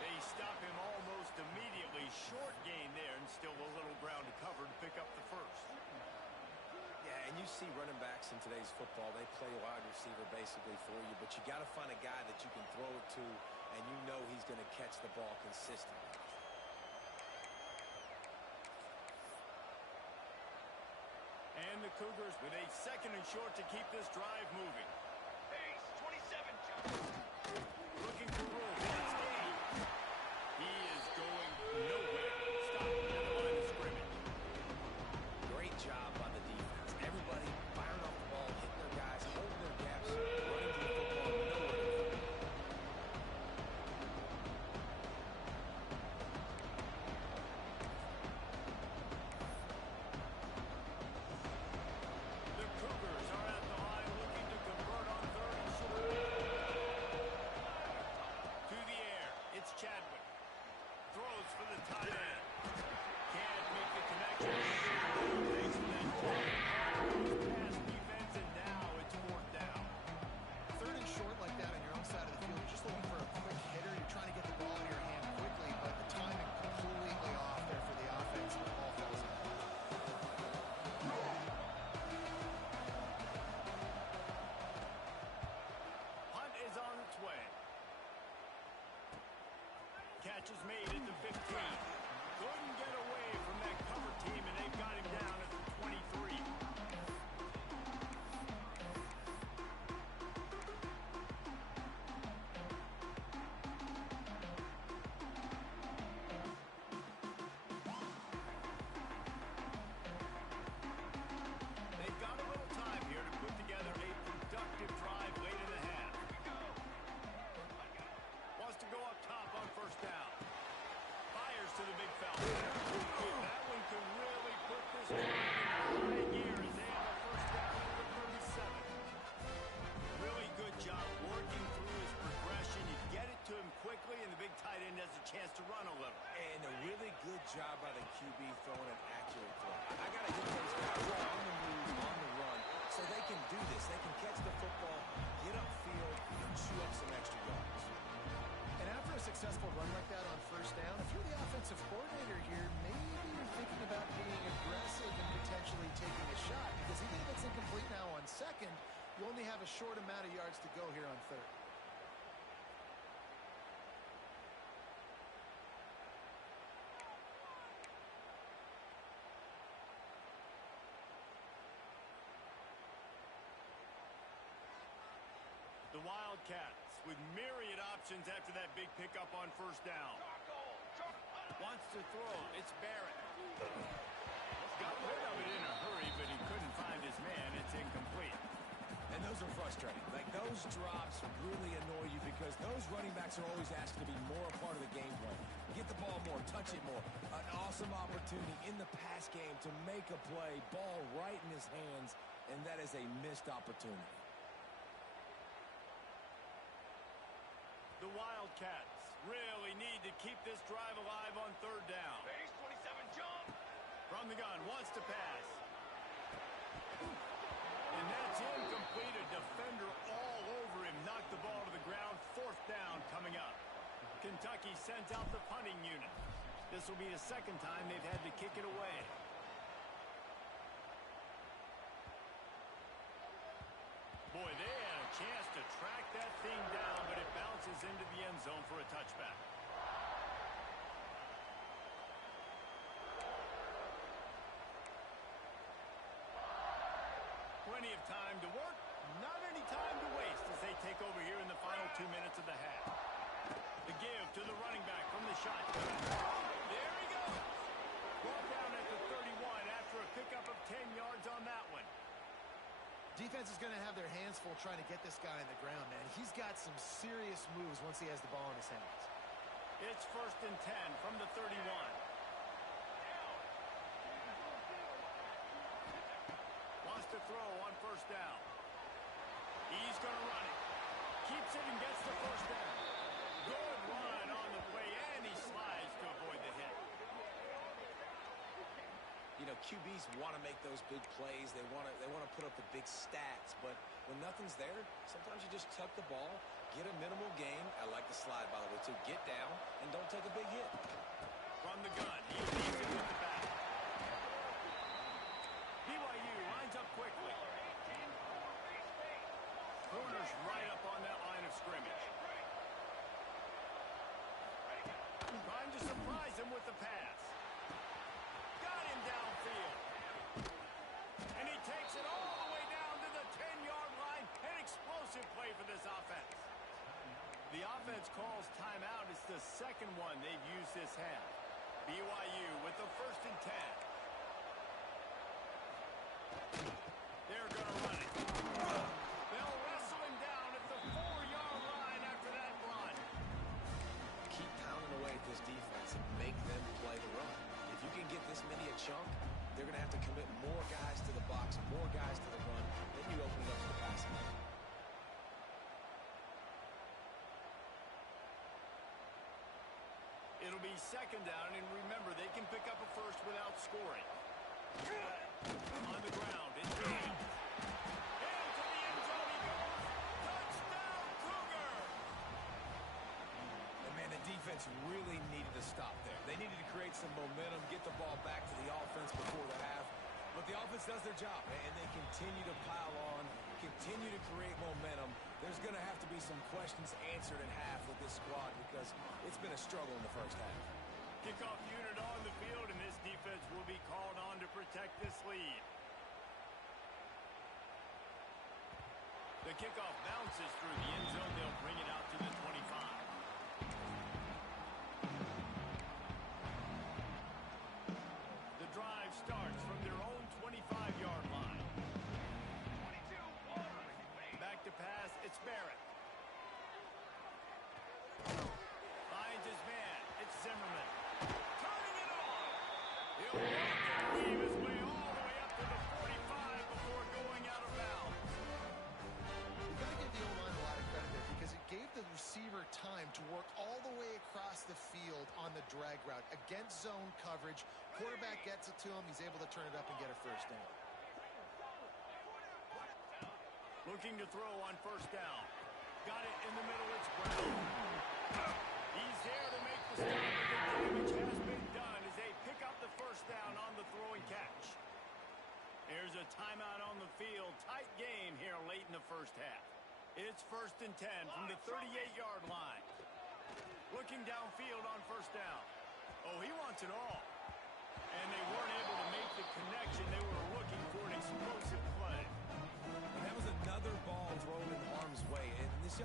They stop him almost immediately. Short gain there, and still a little ground to cover to pick up the first. Yeah, and you see running backs in today's football, they play wide receiver basically for you, but you got to find a guy that you can throw it to, and you know he's going to catch the ball consistently. And the Cougars with a 2nd and short to keep this drive moving. Pace, 27, John. Looking for room. It's Dave. He is going nowhere. Stop at the line of scrimmage. Great job by the defense. Everybody firing off the ball, hitting their guys, holding their gaps, running to the football, nowhere to go. The Cougars are at the line looking to convert on 3rd and short. To the air, it's Chadwick. Throws for the tight end. Can't make the connection. Thanks for that jump. Pass defense, and now it's 4th down. 3rd and short like that on your own side of the field. You're just looking for a quick hitter. You're trying to get the ball in your hand quickly, but the timing completely off there for the offense. The ball falls out. Hunt is on its way. Catch is made at the 15. Couldn't get away from that cover team, and they've got him down at the 23. They've got a little time here to put together a productive drive late in the half. Wants to go up top on 1st down. Fires to the big fella. That one could really put this drive in high gear as they have a 1st down at the 37. Really good job working through his progression. You get it to him quickly, and the big tight end has a chance to run a little. And a really good job by the QB throwing an accurate throw. I got to hit those guys on the move, on the run, so they can do this. They can catch the football, get upfield, and chew up some extra yards. And after a successful run like that on 1st down, if you're the offensive coordinator here, maybe you're thinking about being aggressive and potentially taking a shot, because even if it's incomplete now on 2nd, you only have a short amount of yards to go here on 3rd. The Wildcats with myriad options after that big pickup on first down. Wants to throw. It's Barrett. Got rid of it in a hurry, but he couldn't find his man. It's incomplete. And those are frustrating. Like, those drops really annoy you because those running backs are always asked to be more a part of the game plan. Get the ball more, touch it more. An awesome opportunity in the pass game to make a play, ball right in his hands, and that is a missed opportunity. The Wildcats really need to keep this drive alive on third down. Base 27 jump. From the gun, wants to pass. And that's incomplete. A defender all over him. Knocked the ball to the ground. Fourth down coming up. Kentucky sends out the punting unit. This will be the second time they've had to kick it away. Boy, they had a chance to track that thing down, but it bounces into the end zone for a touchback. Plenty of time to work, not any time to waste as they take over here in the final 2 minutes of the half. The give to the running back from the shotgun. There he goes. Brought down at the 31 after a pickup of 10 yards on that one. Defense is going to have their hands full trying to get this guy on the ground, man. He's got some serious moves once he has the ball in his hands. It's 1st and 10 from the 31. Wants to throw on first down. He's going to run it. Keeps it and gets the first down. Good run on the play, and he slides to avoid the hit. You know, QBs want to make those big plays. They want to put up the big stats. But when nothing's there, sometimes you just tuck the ball, get a minimal gain. I like the slide, by the way, too. Get down and don't take a big hit. From the gun, he leaves it with the back. BYU lines up quickly. Corners right up on that line of scrimmage. Trying to surprise him with the pass. Got him downfield. And he takes it all the way down to the 10-yard line. An explosive play for this offense. The offense calls timeout. It's the second one they've used this half. BYU with the 1st and 10. They're going to run it. They'll wrestle him down at the 4-yard line after that run. Keep pounding away at this defense and make them play the run. If you can get this many a chunk, they're going to have to commit more guys to the box, more guys to the run. Then you open it up to the passing game. It'll be second down, and remember, they can pick up a first without scoring. On the ground, it's James. Into the end zone he goes. Touchdown, Cougar! And, man, the defense really needed to stop there. They needed to create some momentum, get the ball back to the offense before the half. But the offense does their job, and they continue to pile on, continue to create momentum. There's going to have to be some questions answered at half with this squad because it's been a struggle in the first half. Kickoff unit on the field, and this defense will be called on to protect this lead. The kickoff bounces through the end zone. They'll bring it out to the 25. The drive starts from their own 25-yard line. 22-1. Back to pass, it's Barrett. Finds his man, it's Zimmerman. Turning it on! He'll walk and weave his way all the way up to the 45 before going out of bounds. You've got to give the O-line a lot of credit there because it gave the receiver time to work all the way across the field on the drag route against zone coverage. Quarterback gets it to him. He's able to turn it up and get a first down. Looking to throw on first down. Got it in the middle, it's Brown. He's there to make the stop, but the damage has been done as they pick up the first down on the throw and catch. There's a timeout on the field. Tight game here late in the first half. It's 1st and 10 from the 38-yard line. Looking downfield on first down. Oh, he wants it all. And they weren't able to make the connection. They were looking for an explosive play. And that was another ball thrown in harm's way. And this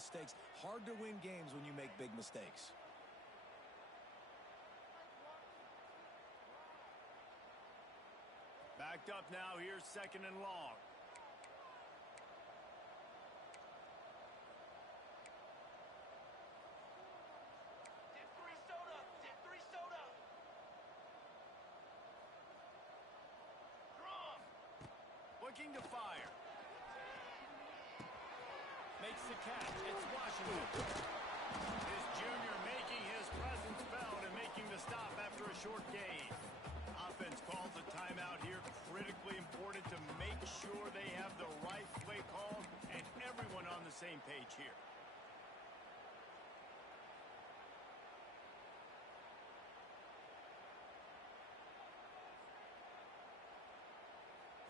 mistakes. Hard to win games when you make big mistakes. Backed up now. Here's 2nd and long. Dip three soda. Drum. Looking to fire. Makes the catch. It's Washington. His junior making his presence felt and making the stop after a short gain. Offense calls a timeout here. Critically important to make sure they have the right play call and everyone on the same page here.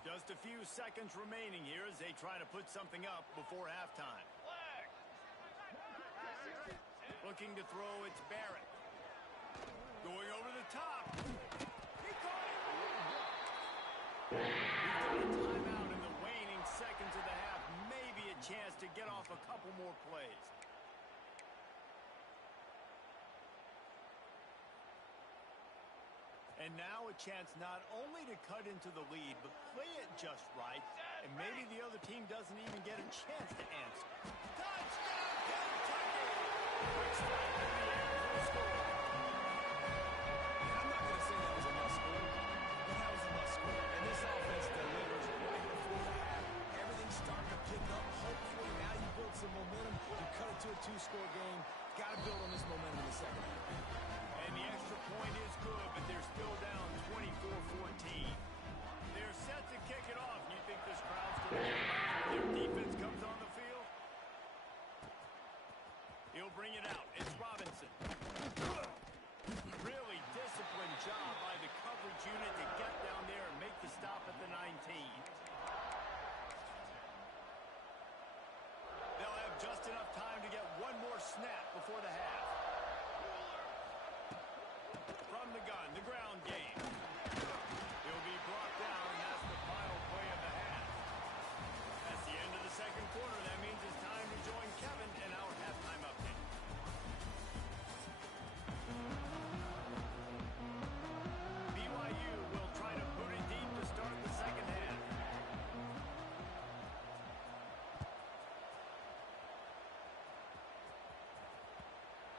Just a few seconds remaining here as they try to put something up before halftime. Looking to throw, it's Barrett. Going over the top. He caught it. We've got a timeout in the waning seconds of the half. Maybe a chance to get off a couple more plays. And now a chance not only to cut into the lead, but play it just right. And maybe the other team doesn't even get a chance to answer. Touchdown, Kentucky! Quick strike in the air for the score. I'm not going to say that was a must-score, but that was a must-score. And this offense delivers right before the half. Everything's starting to pick up. Hopefully now you build some momentum. You cut it to a 2-score game. Got to build on this momentum in the second half. And the extra point is good, but they're still down 24-14. They're set to kick it off. You think this crowd's going to their defense comes on the field? He'll bring it out. It's Robinson. Really disciplined job by the coverage unit to get down there and make the stop at the 19. They'll have just enough time to get one more snap before the half. From the gun, the ground game. He'll be brought down, and that's the final play of the half. That's the end of the second quarter. That means it's time to join Kevin in our halftime update. BYU will try to put it deep to start the second half.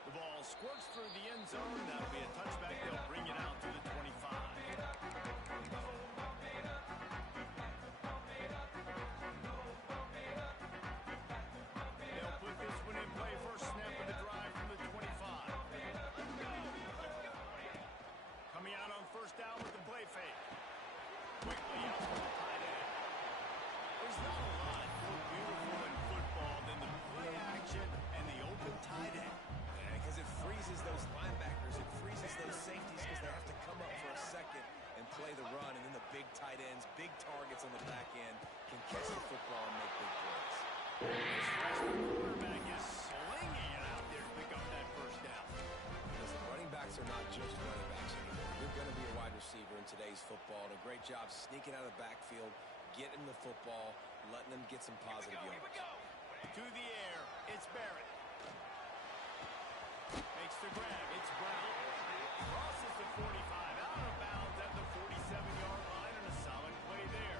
The ball squirts through the end zone. That'll be a touchback. They'll bring it out to the 25. They'll put this one in play. First snap of the drive from the 25. Coming out on first down with the play fake. Quickly out to the tight end. There's not a lot more beautiful in football than the play action and the open tight end. Because it freezes those linebackers. It freezes those safeties because they have to come up for a second and play the run. And then the big tight ends, big targets on the back end can catch the football and make big plays. This freshman quarterback is slinging it out there to pick up that first down. Listen, running backs are not just running backs anymore. You're going to be a wide receiver in today's football. And a great job sneaking out of the backfield, getting the football, letting them get some positive yards. To the air, it's Barrett. Makes the grab, it's Brown. Crosses the 45, out of bounds at the 47-yard line, and a solid play there.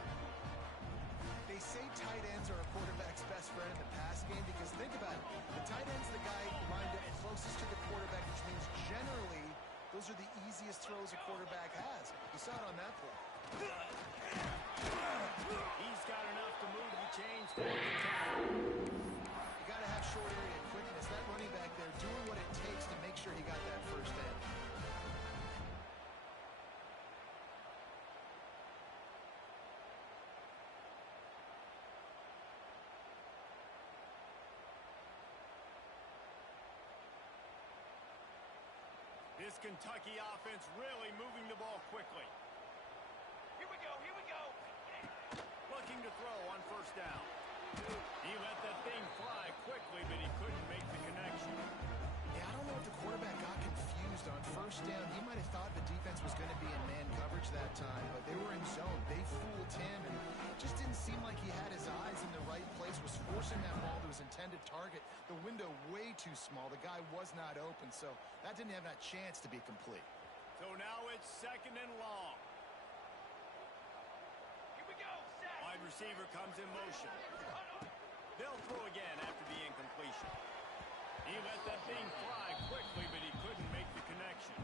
They say tight ends are a quarterback's best friend in the pass game because think about it. The tight end's the guy lined up closest to the quarterback, which means generally those are the easiest throws a quarterback has. You saw it on that play. He's got enough to move the chains for the tackle. You got to have short area quickness. That running back there doing what it takes to make sure he got that first down. This Kentucky offense really moving the ball quickly. Here we go. Looking to throw on first down. He let that thing fly quickly, but he couldn't make the connection. Yeah, I don't know if the quarterback got confused on first down. He might have thought the defense was going to be in man coverage that time, but they were in zone. They fooled him, and just didn't seem like he had his eyes in the right place, was forcing that ball to his intended target. The window way too small. The guy was not open, so that didn't have that chance to be complete. So now it's 2nd and long. Here we go, set. Wide receiver comes in motion. They'll throw again after the incompletion. He let that thing fly quickly, but he couldn't make the connection.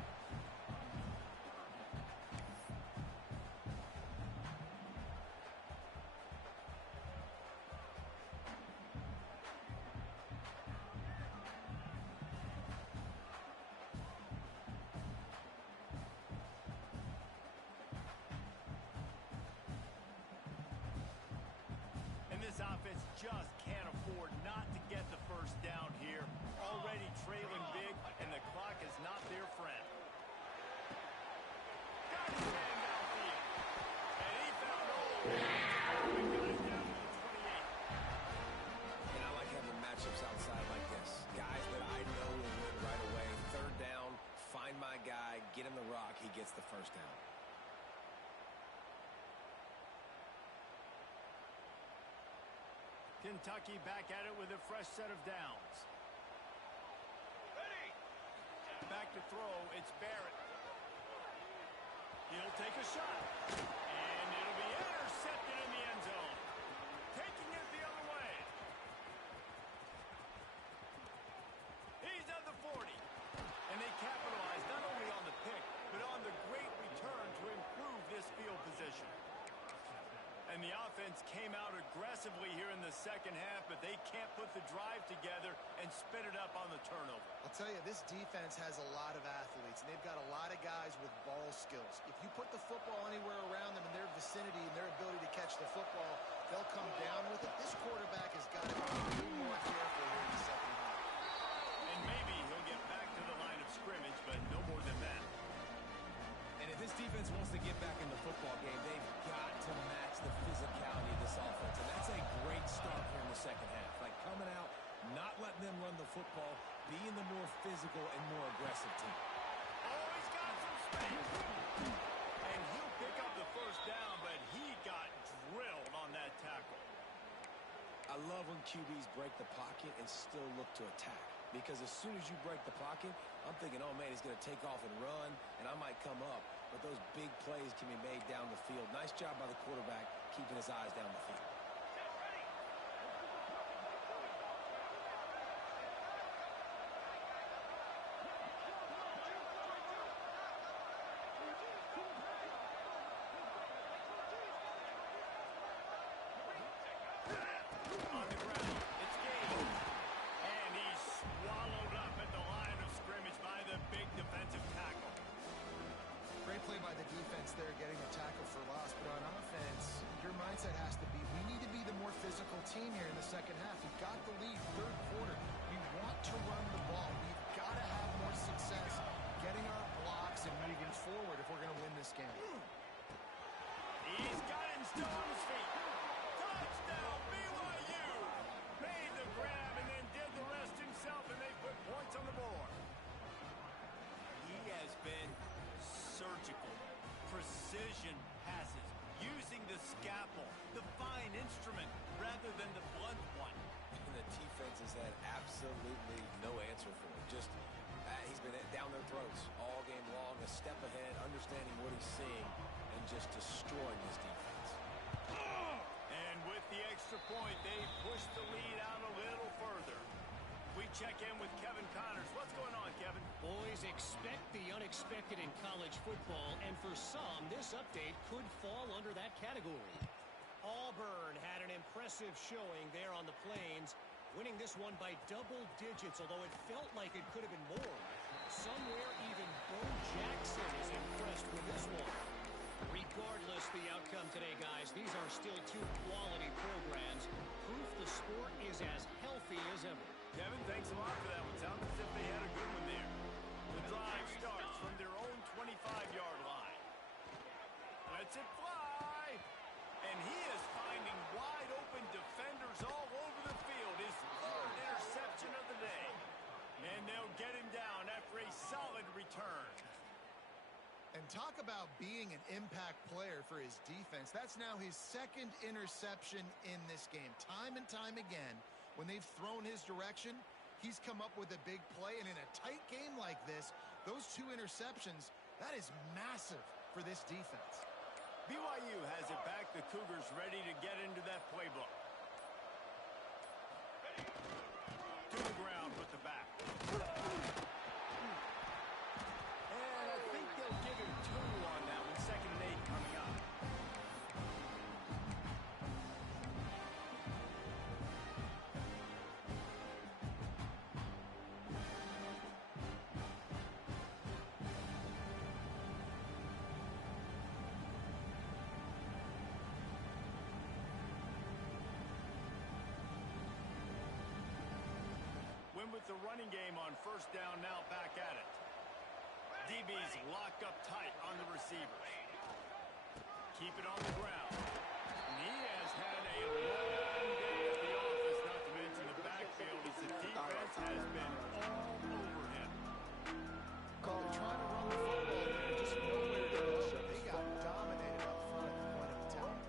And this offense just can't afford not to get the first down here. Already trailing big, and the clock is not their friend. Got his man downfield. And he found all the way out to got it down to the 28. And I like having matchups outside like this. Guys that I know will win right away. 3rd down, find my guy, get him the rock, he gets the first down. Kentucky back at it with a fresh set of downs. Ready. Back to throw, it's Barrett. He'll take a shot. And it'll be intercepted in the end zone. Taking it the other way. He's at the 40. And they capitalize not only on the pick, but on the great return to improve this field position. And the offense came out aggressively here in the second half, but they can't put the drive together and spit it up on the turnover. I'll tell you, this defense has a lot of athletes, and they've got a lot of guys with ball skills. If you put the football anywhere around them in their vicinity and their ability to catch the football, they'll come down with it. This quarterback has got to be a little more careful here in the second half. And maybe he'll get back to the line of scrimmage, but no more than that. And if this defense wants to get back in the football game, they've got to match the physicality of this offense. And that's a great start here in the second half. Like coming out, not letting them run the football, being the more physical and more aggressive team. Oh, he's got some space. And he'll pick up the first down, but he got drilled on that tackle. I love when QBs break the pocket and still look to attack. Because as soon as you break the pocket, I'm thinking, oh, man, he's going to take off and run, and I might come up. But those big plays can be made down the field. Nice job by the quarterback keeping his eyes down the field. Set, ready. On the ground, it's Gage. And he's swallowed up at the line of scrimmage by the big defensive tackle. Great play by the defense there, getting the tackle for loss. But on offense, your mindset has to be, we need to be the more physical team here in the second half. We've got the lead, 3rd quarter. We want to run the ball. We've got to have more success getting our blocks and moving forward if we're going to win this game. He's got him still on his feet. Touchdown, BYU! Made the grab and then did the rest himself, and they put points on the board. He has been surgical, precision passes, using the scalpel, the fine instrument, rather than the blunt one. And the defense has had absolutely no answer for it. Just, he's been down their throats all game long, a step ahead, understanding what he's seeing, and just destroying this defense. And with the extra point, they push the lead out a little further. We check in with Kevin Connors. What's going on, Kevin? Boys, expect the unexpected in college football, and for some, this update could fall under that category. Auburn had an impressive showing there on the Plains, winning this one by double digits, although it felt like it could have been more. Somewhere even Bo Jackson is impressed with this one. Regardless the outcome today, guys, these are still 2 quality programs. Proof the sport is as healthy as ever. Kevin, thanks a lot for that one. Sounds as if they had a good one there. The drive starts from their own 25-yard line. Lets it fly. And he is finding wide-open defenders all over the field. His 3rd interception of the day. And they'll get him down after a solid return. And talk about being an impact player for his defense. That's now his second interception in this game. Time and time again, when they've thrown his direction, he's come up with a big play. And in a tight game like this, those 2 interceptions, that is massive for this defense. BYU has it back. The Cougars ready to get into that playbook. To the ground with the back. And I think they'll give him 2 on that one. 2nd and 8 coming up. Win with the running game on 1st down, now back at it. DB's locked up tight on the receivers. Keep it on the ground. And he has had a long day at the office, not to mention the backfield, as the defense has been all over him. Well, they're trying to run the football there, just nowhere to go. They got dominated up front at the point of attack.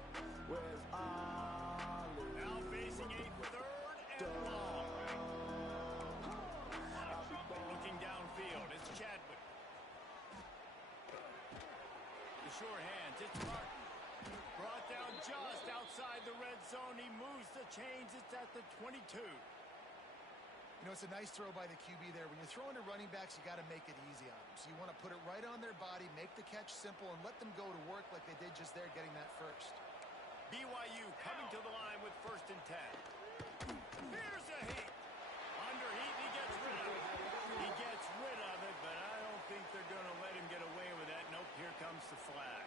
Now facing a 3rd and long. Looking downfield, it's Chadwick. The sure hands, it's Martin. Brought down just outside the red zone. He moves the chains. It's at the 22. You know, it's a nice throw by the QB there. When you're throwing to running backs, you got to make it easy on them. So you want to put it right on their body, make the catch simple, and let them go to work like they did just there, getting that first. BYU coming to the line with 1st and 10. Here's a heat. Under heat, he gets rid of it. He gets rid of it, but I don't think they're going to let him get away with that. Nope, here comes the flag.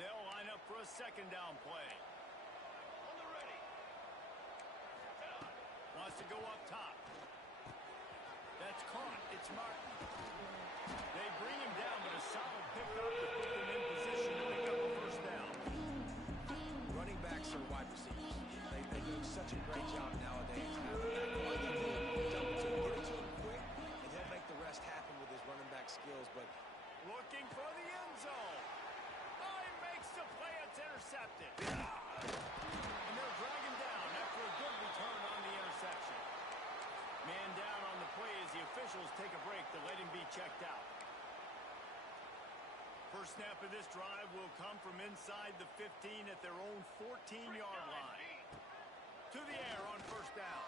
They'll line up for a 2nd down play. On the ready. Wants to go up top. That's caught. It's Martin. They bring him down, but a solid pickup to put them in position to pick up a 1st down. Running backs are wide receivers. They do such a great job nowadays. All you do is double to get it to him quick, and he'll make the rest happen with his running back skills. But Looking for the end zone. Oh, he makes the play. It's intercepted. And they'll drag him down after a good return on the interception. Man down on the play as the officials take a break to let him be checked out. First snap of this drive will come from inside the 15 at their own 14-yard line. To the air on 1st down.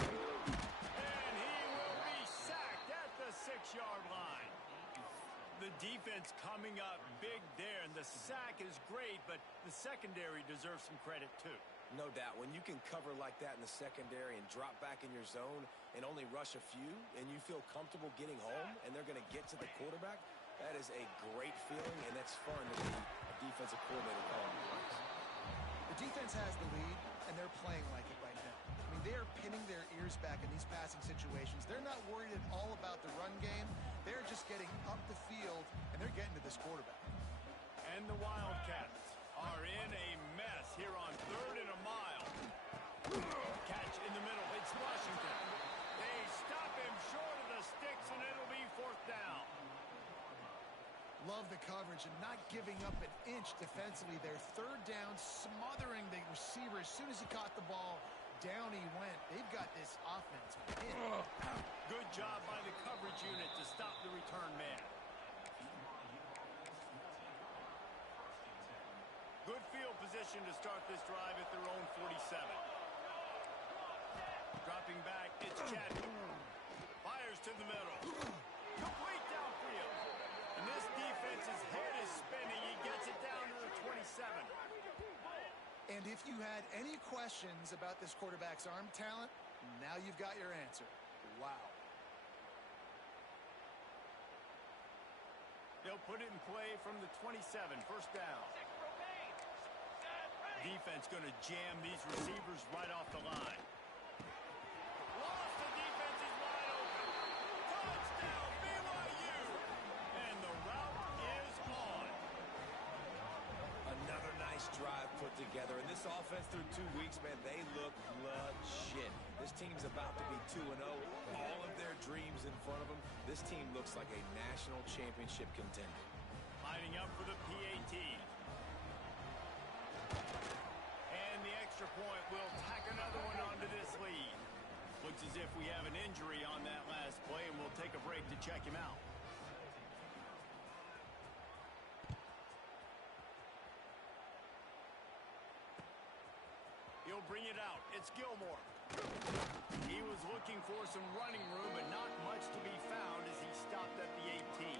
And he will be sacked at the 6-yard line. The defense coming up big there, and the sack is great, but the secondary deserves some credit too. no doubt, when you can cover like that in the secondary and drop back in your zone and only rush a few, and you feel comfortable getting home, and they're going to get to the quarterback, that is a great feeling, and that's fun to be a defensive coordinator calling plays. The defense has the lead, and they're playing like it right now. I mean, they are pinning their ears back in these passing situations. They're not worried at all about the run game. They're just getting up the field, and they're getting to this quarterback. And the Wildcats are in a mess here on 3rd and a mile. Catch in the middle. It's Washington. They stop him short of the sticks, and it'll be 4th down. Love the coverage and not giving up an inch defensively. Their 3rd down, smothering the receiver. As soon as he caught the ball, down he went. They've got this offense pinned. Good job by the coverage unit to stop the return man. Good field position to start this drive at their own 47. Dropping back, it's Chadwick. Fires to the middle. Complete downfield. And this defense's head is spinning. He gets it down to the 27. And if you had any questions about this quarterback's arm talent, now you've got your answer. Wow. They'll put it in play from the 27, 1st down. Defense going to jam these receivers right off the line. Lost, the defense is wide open. Touchdown, BYU! And the route is on. drive put together. And this offense through 2 weeks, man, they look legit. This team's about to be 2-0. All of their dreams in front of them. This team looks like a national championship contender. Lining up for the PAT. And the extra point will tack another one onto this lead. Looks as if we have an injury on that last play, and we'll take a break to check him out. He'll bring it out. It's Gilmore. He was looking for some running room, but not much to be found as he stopped at the 18.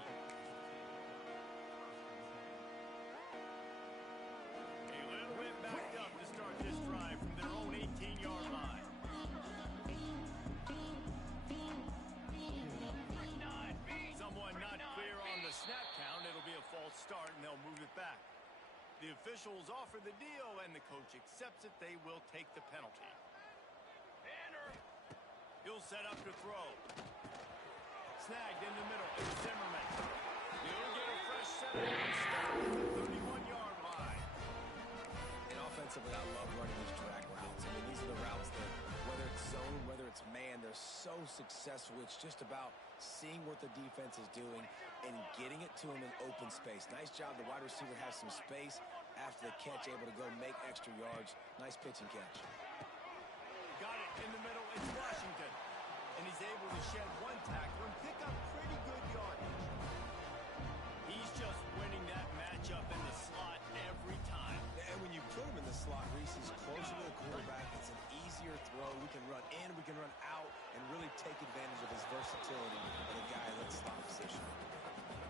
A little bit backed up to start this drive from their own 18-yard line. Someone not clear on the snap count. It'll be a false start, and they'll move it back. The officials offer the deal, and the coach accepts it. They will take the penalty. He'll set up to throw. Snagged in the middle. It's Zimmerman. He'll get a fresh set and start at the 31-yard line. And offensively, I love running these drag routes. I mean, these are the routes that, whether it's zone, whether it's man, they're so successful. It's just about seeing what the defense is doing and getting it to him in open space. Nice job. The wide receiver has some space after the catch, able to go make extra yards. Nice pitch and catch. Got it in the middle. It's Washington. And he's able to shed one tackle and pick up pretty good yardage. He's just winning that matchup in the slot every time. And when you put him in the slot, Reese is closer to the quarterback. It's an easier throw. We can run in, we can run out, and really take advantage of his versatility of a guy in that slot position.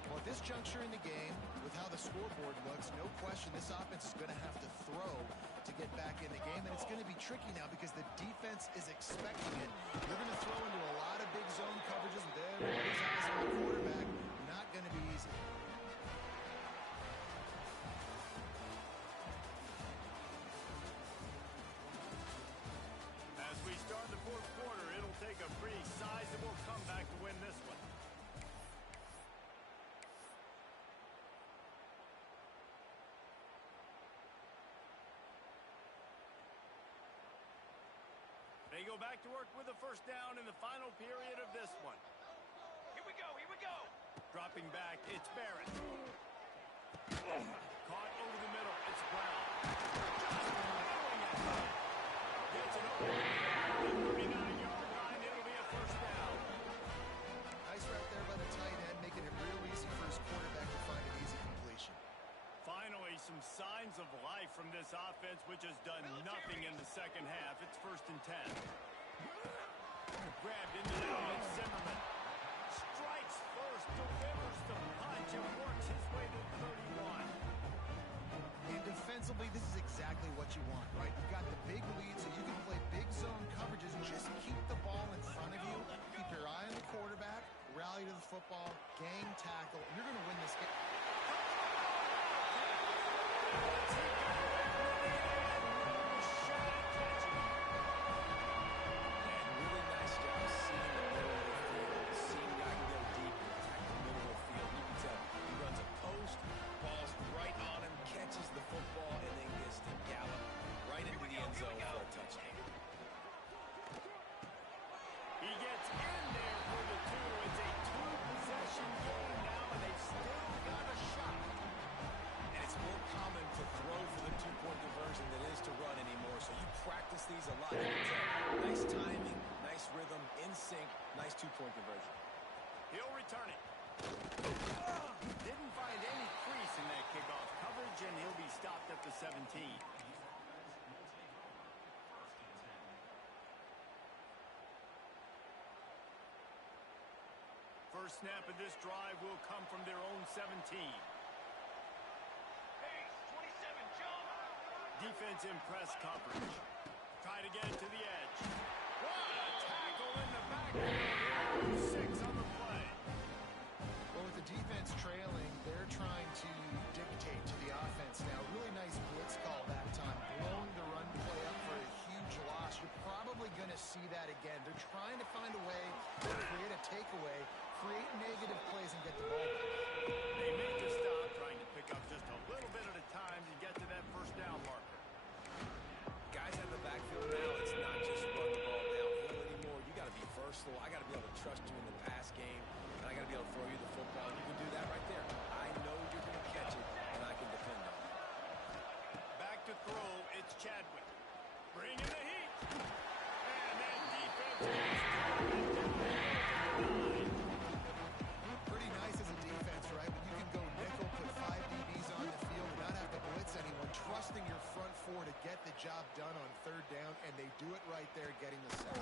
Well, at this juncture in the game, with how the scoreboard looks, no question this offense is going to have to throw to get back in the game, and it's going to be tricky now because the defense is expecting it. They're going to throw into a lot of big zone coverages with everybody's eyes on the quarterback. Not going to be easy. As we start the fourth quarter, it'll take a pretty sizable comeback to win this one. They go back to work with a first down in the final period of this one. Here we go, here we go. Dropping back, it's Barrett. Caught over the middle, it's Brown. Gets it over the 39-yard line. It'll be a first down. Nice right there by the tight end, making it real easy for his quarterback to find an easy completion. Finally, some signs of life from this offense, which has done nothing in the second half. It's 1st and 10. Grabbed into the middle, it's Zimmerman. Strikes first, delivers the punch, and works his way to the 31. And defensively, this is exactly what you want, right? You've got the big lead, so you can play big zone coverages. Just keep the ball in front of you. Keep your eye on the quarterback. Rally to the football. Gang tackle. You're going to win this game. He gets in there for the 2. It's a 2-possession game now, and they've still got a shot. And it's more common to throw for the 2-point conversion than it is to run anymore. So you practice these a lot. You can tell. Nice timing, nice rhythm, in sync, nice 2-point conversion. He'll return it. Didn't find any crease in that kickoff coverage, and he'll be stopped at the 17. First snap of this drive will come from their own 17. Hey, 27, jump. Defense in press coverage. Try to get it to the edge. What a tackle in the backfield. 6 on the play. Well, with the defense trailing, they're trying to dictate to the offense now. Really nice blitz call that time. Blowing the run play up for a huge loss. You're probably going to see that again. They're trying to find a way to create a takeaway, create negative plays, and get the ball back. They make the stop, trying to pick up just a little bit at a time to get to that first down they do it right there, getting the sack.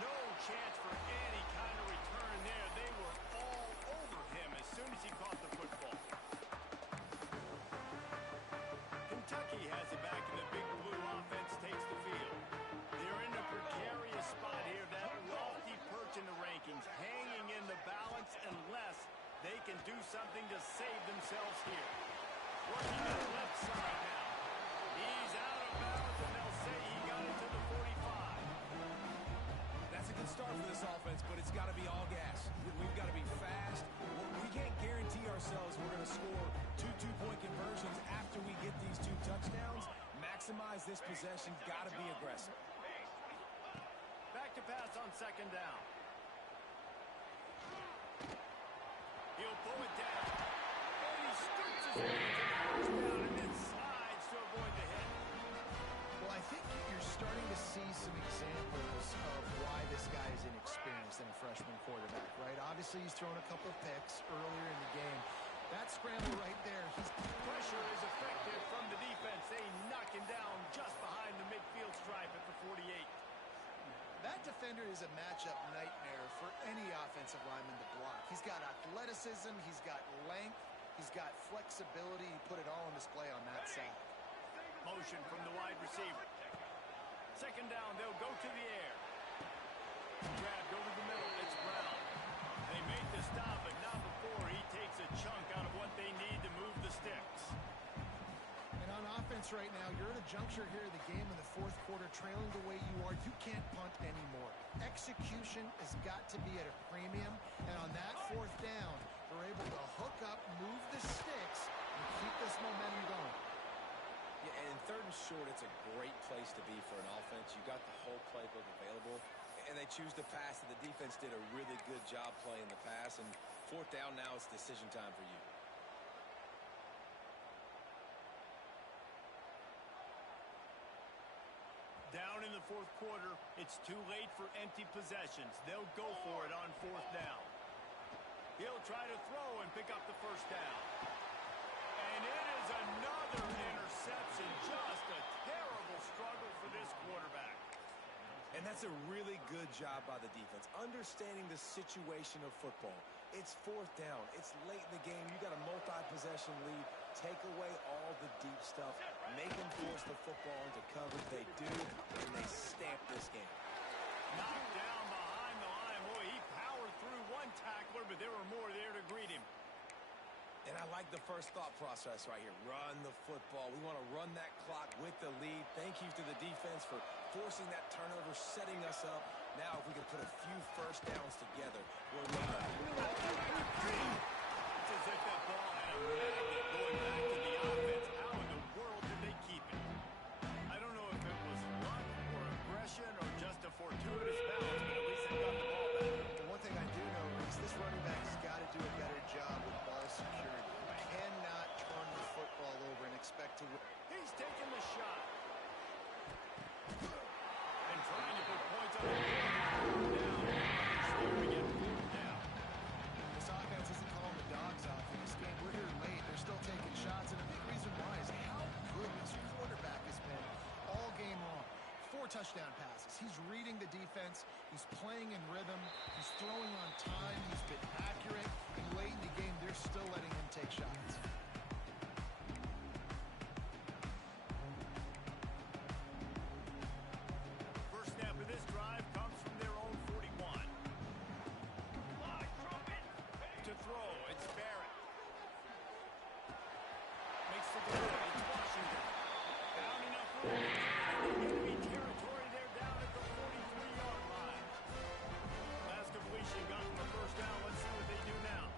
No chance for any kind of return there. They were all over him as soon as he caught the football. Kentucky has it back, and the Big Blue offense takes the field. They're in a precarious spot here, that lofty perch in the rankings, hanging in the balance unless they can do something to save themselves here. Working to the left side now. He's out of bounds, and they'll say he got it to the 45. That's a good start for this offense, but it's got to be all gas. We've got to be fast. We can't guarantee ourselves we're going to score two two-point conversions after we get these 2 touchdowns. Maximize this possession. Got to be aggressive. Back to pass on second down. He'll pull it down. And he scoops his way to the first down and then slides to avoid the hit. Well, I think you're starting to see some examples of why this guy is inexperienced in a freshman quarterback, right? Obviously, he's thrown a couple picks earlier in the game. That scramble right there, Pressure is effective from the defense. They knock him down just behind the midfield stripe at the 48. that defender is a matchup nightmare for any offensive lineman to block. He's got athleticism, he's got length, he's got flexibility. He put it all on display on that sack. Motion from the wide receiver. Second down, they'll go to the air. Grabbed over the middle, it's Brown. They made the stop, but not before he takes a chunk out of what they need to move the sticks. And on offense right now, you're at a juncture here of the game in the fourth quarter, trailing the way you are. You can't punt anymore. Execution has got to be at a premium, and on that fourth down, they're able to hook up, move the sticks, and keep this momentum going. Yeah, and third and short, it's a great place to be for an offense. You got the whole playbook available, and they choose to pass, and the defense did a really good job playing the pass. And fourth down now, it's decision time for you. Down in the fourth quarter, it's too late for empty possessions. They'll go for it on fourth down. He'll try to throw and pick up the first down. And it is another interception. Just a terrible struggle for this quarterback. And that's a really good job by the defense, understanding the situation of football. It's fourth down. It's late in the game. You got a multi-possession lead. Take away all the deep stuff. Make them force the football into coverage. They do, and they stamp this game. Knocked down behind the line. Boy, he powered through one tackler, but there were more there to greet him. And I like the first thought process right here. Run the football. We want to run that clock with the lead. Thank you to the defense for forcing that turnover, setting us up. Now, if we can put a few first downs together, we're winning. It's as if that ball had a magnet going back to the offense. How in the world did they keep it? I don't know if it was luck or aggression or just a fortuitous bounce, but at least they got the ball back. And one thing I do know is this running back has got to do a better job with ball security. You cannot turn the football over and expect to win. He's taking the shot. And trying to put points on the board. Down. Staring at fourth down. This offense isn't calling the dogs off in this game. We're here late. They're still taking shots, and a big reason why is how good this quarterback has been all game long. 4 touchdown passes. He's reading the defense. He's playing in rhythm. He's throwing on time. He's been accurate. And late in the game, they're still letting him take shots. First snap of this drive comes from their own 41. To throw, it's Barrett. Makes the throw, it's Washington. Found enough room. Enemy territory, they're down at the 43-yard line. Last completion got them a first down. Let's see what they do now.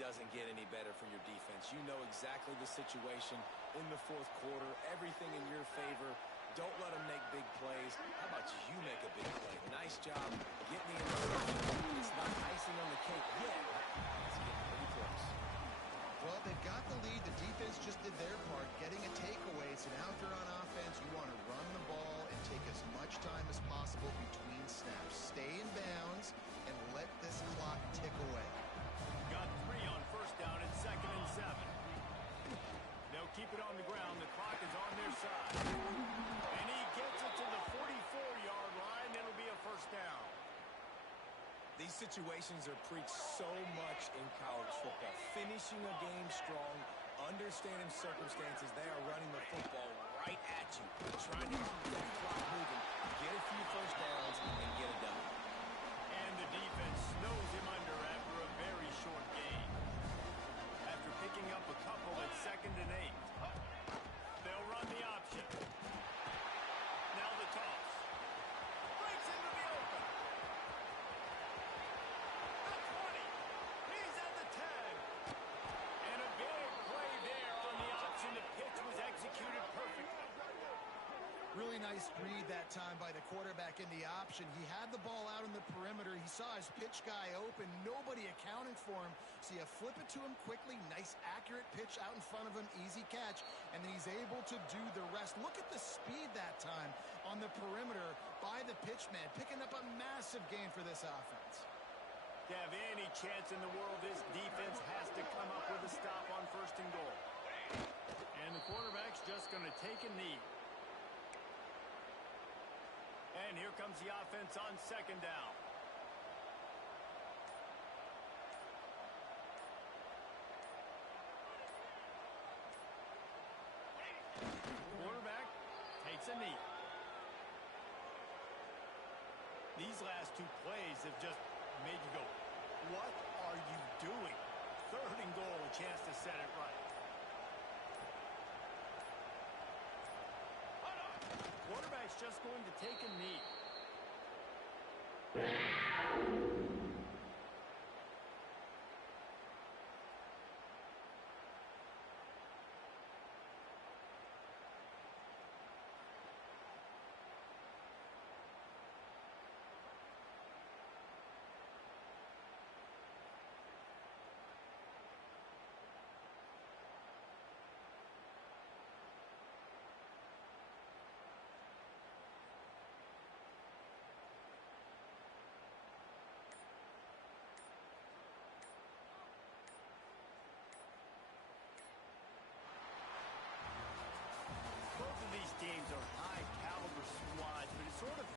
doesn't get any better for your defense. You know exactly the situation in the fourth quarter, everything in your favor. Don't let them make big plays. How about you make a big play? Nice job getting the interception. It's not icing on the cake yet. It's getting pretty close. Well, they've got the lead. The defense just did their part, getting a takeaway. So now if they're on offense, you want to run the ball and take as much time as possible between snaps. Stay in bounds and let this clock tick away. Got 3 on first down and 2nd and 7. They'll keep it on the ground. The clock is on their side. And he gets it to the 44-yard line. It'll be a first down. These situations are preached so much in college football. Finishing a game strong, understanding circumstances. They are running the football right at you, trying to keep that clock moving, get a few first downs, and get it done. And the defense snows him under after a very short game. After picking up a couple at 2nd and 8. They'll run the option. Now the toss. Breaks into the open. The 20. He's at the 10. And a big play there on the option. The pitch was executed perfectly. Really nice read that time by the quarterback in the option. He had the ball out in the perimeter. He saw his pitch guy open. Nobody accounting for him. So you flip it to him quickly. Nice, accurate pitch out in front of him. Easy catch. And then he's able to do the rest. Look at the speed that time on the perimeter by the pitchman. Picking up a massive gain for this offense. To have any chance in the world, this defense has to come up with a stop on 1st and goal. And the quarterback's just going to take a knee. And here comes the offense on 2nd down. Quarterback takes a knee. These last 2 plays have just made you go, what are you doing? 3rd and goal, a chance to set it right. Quarterback's just going to take a knee.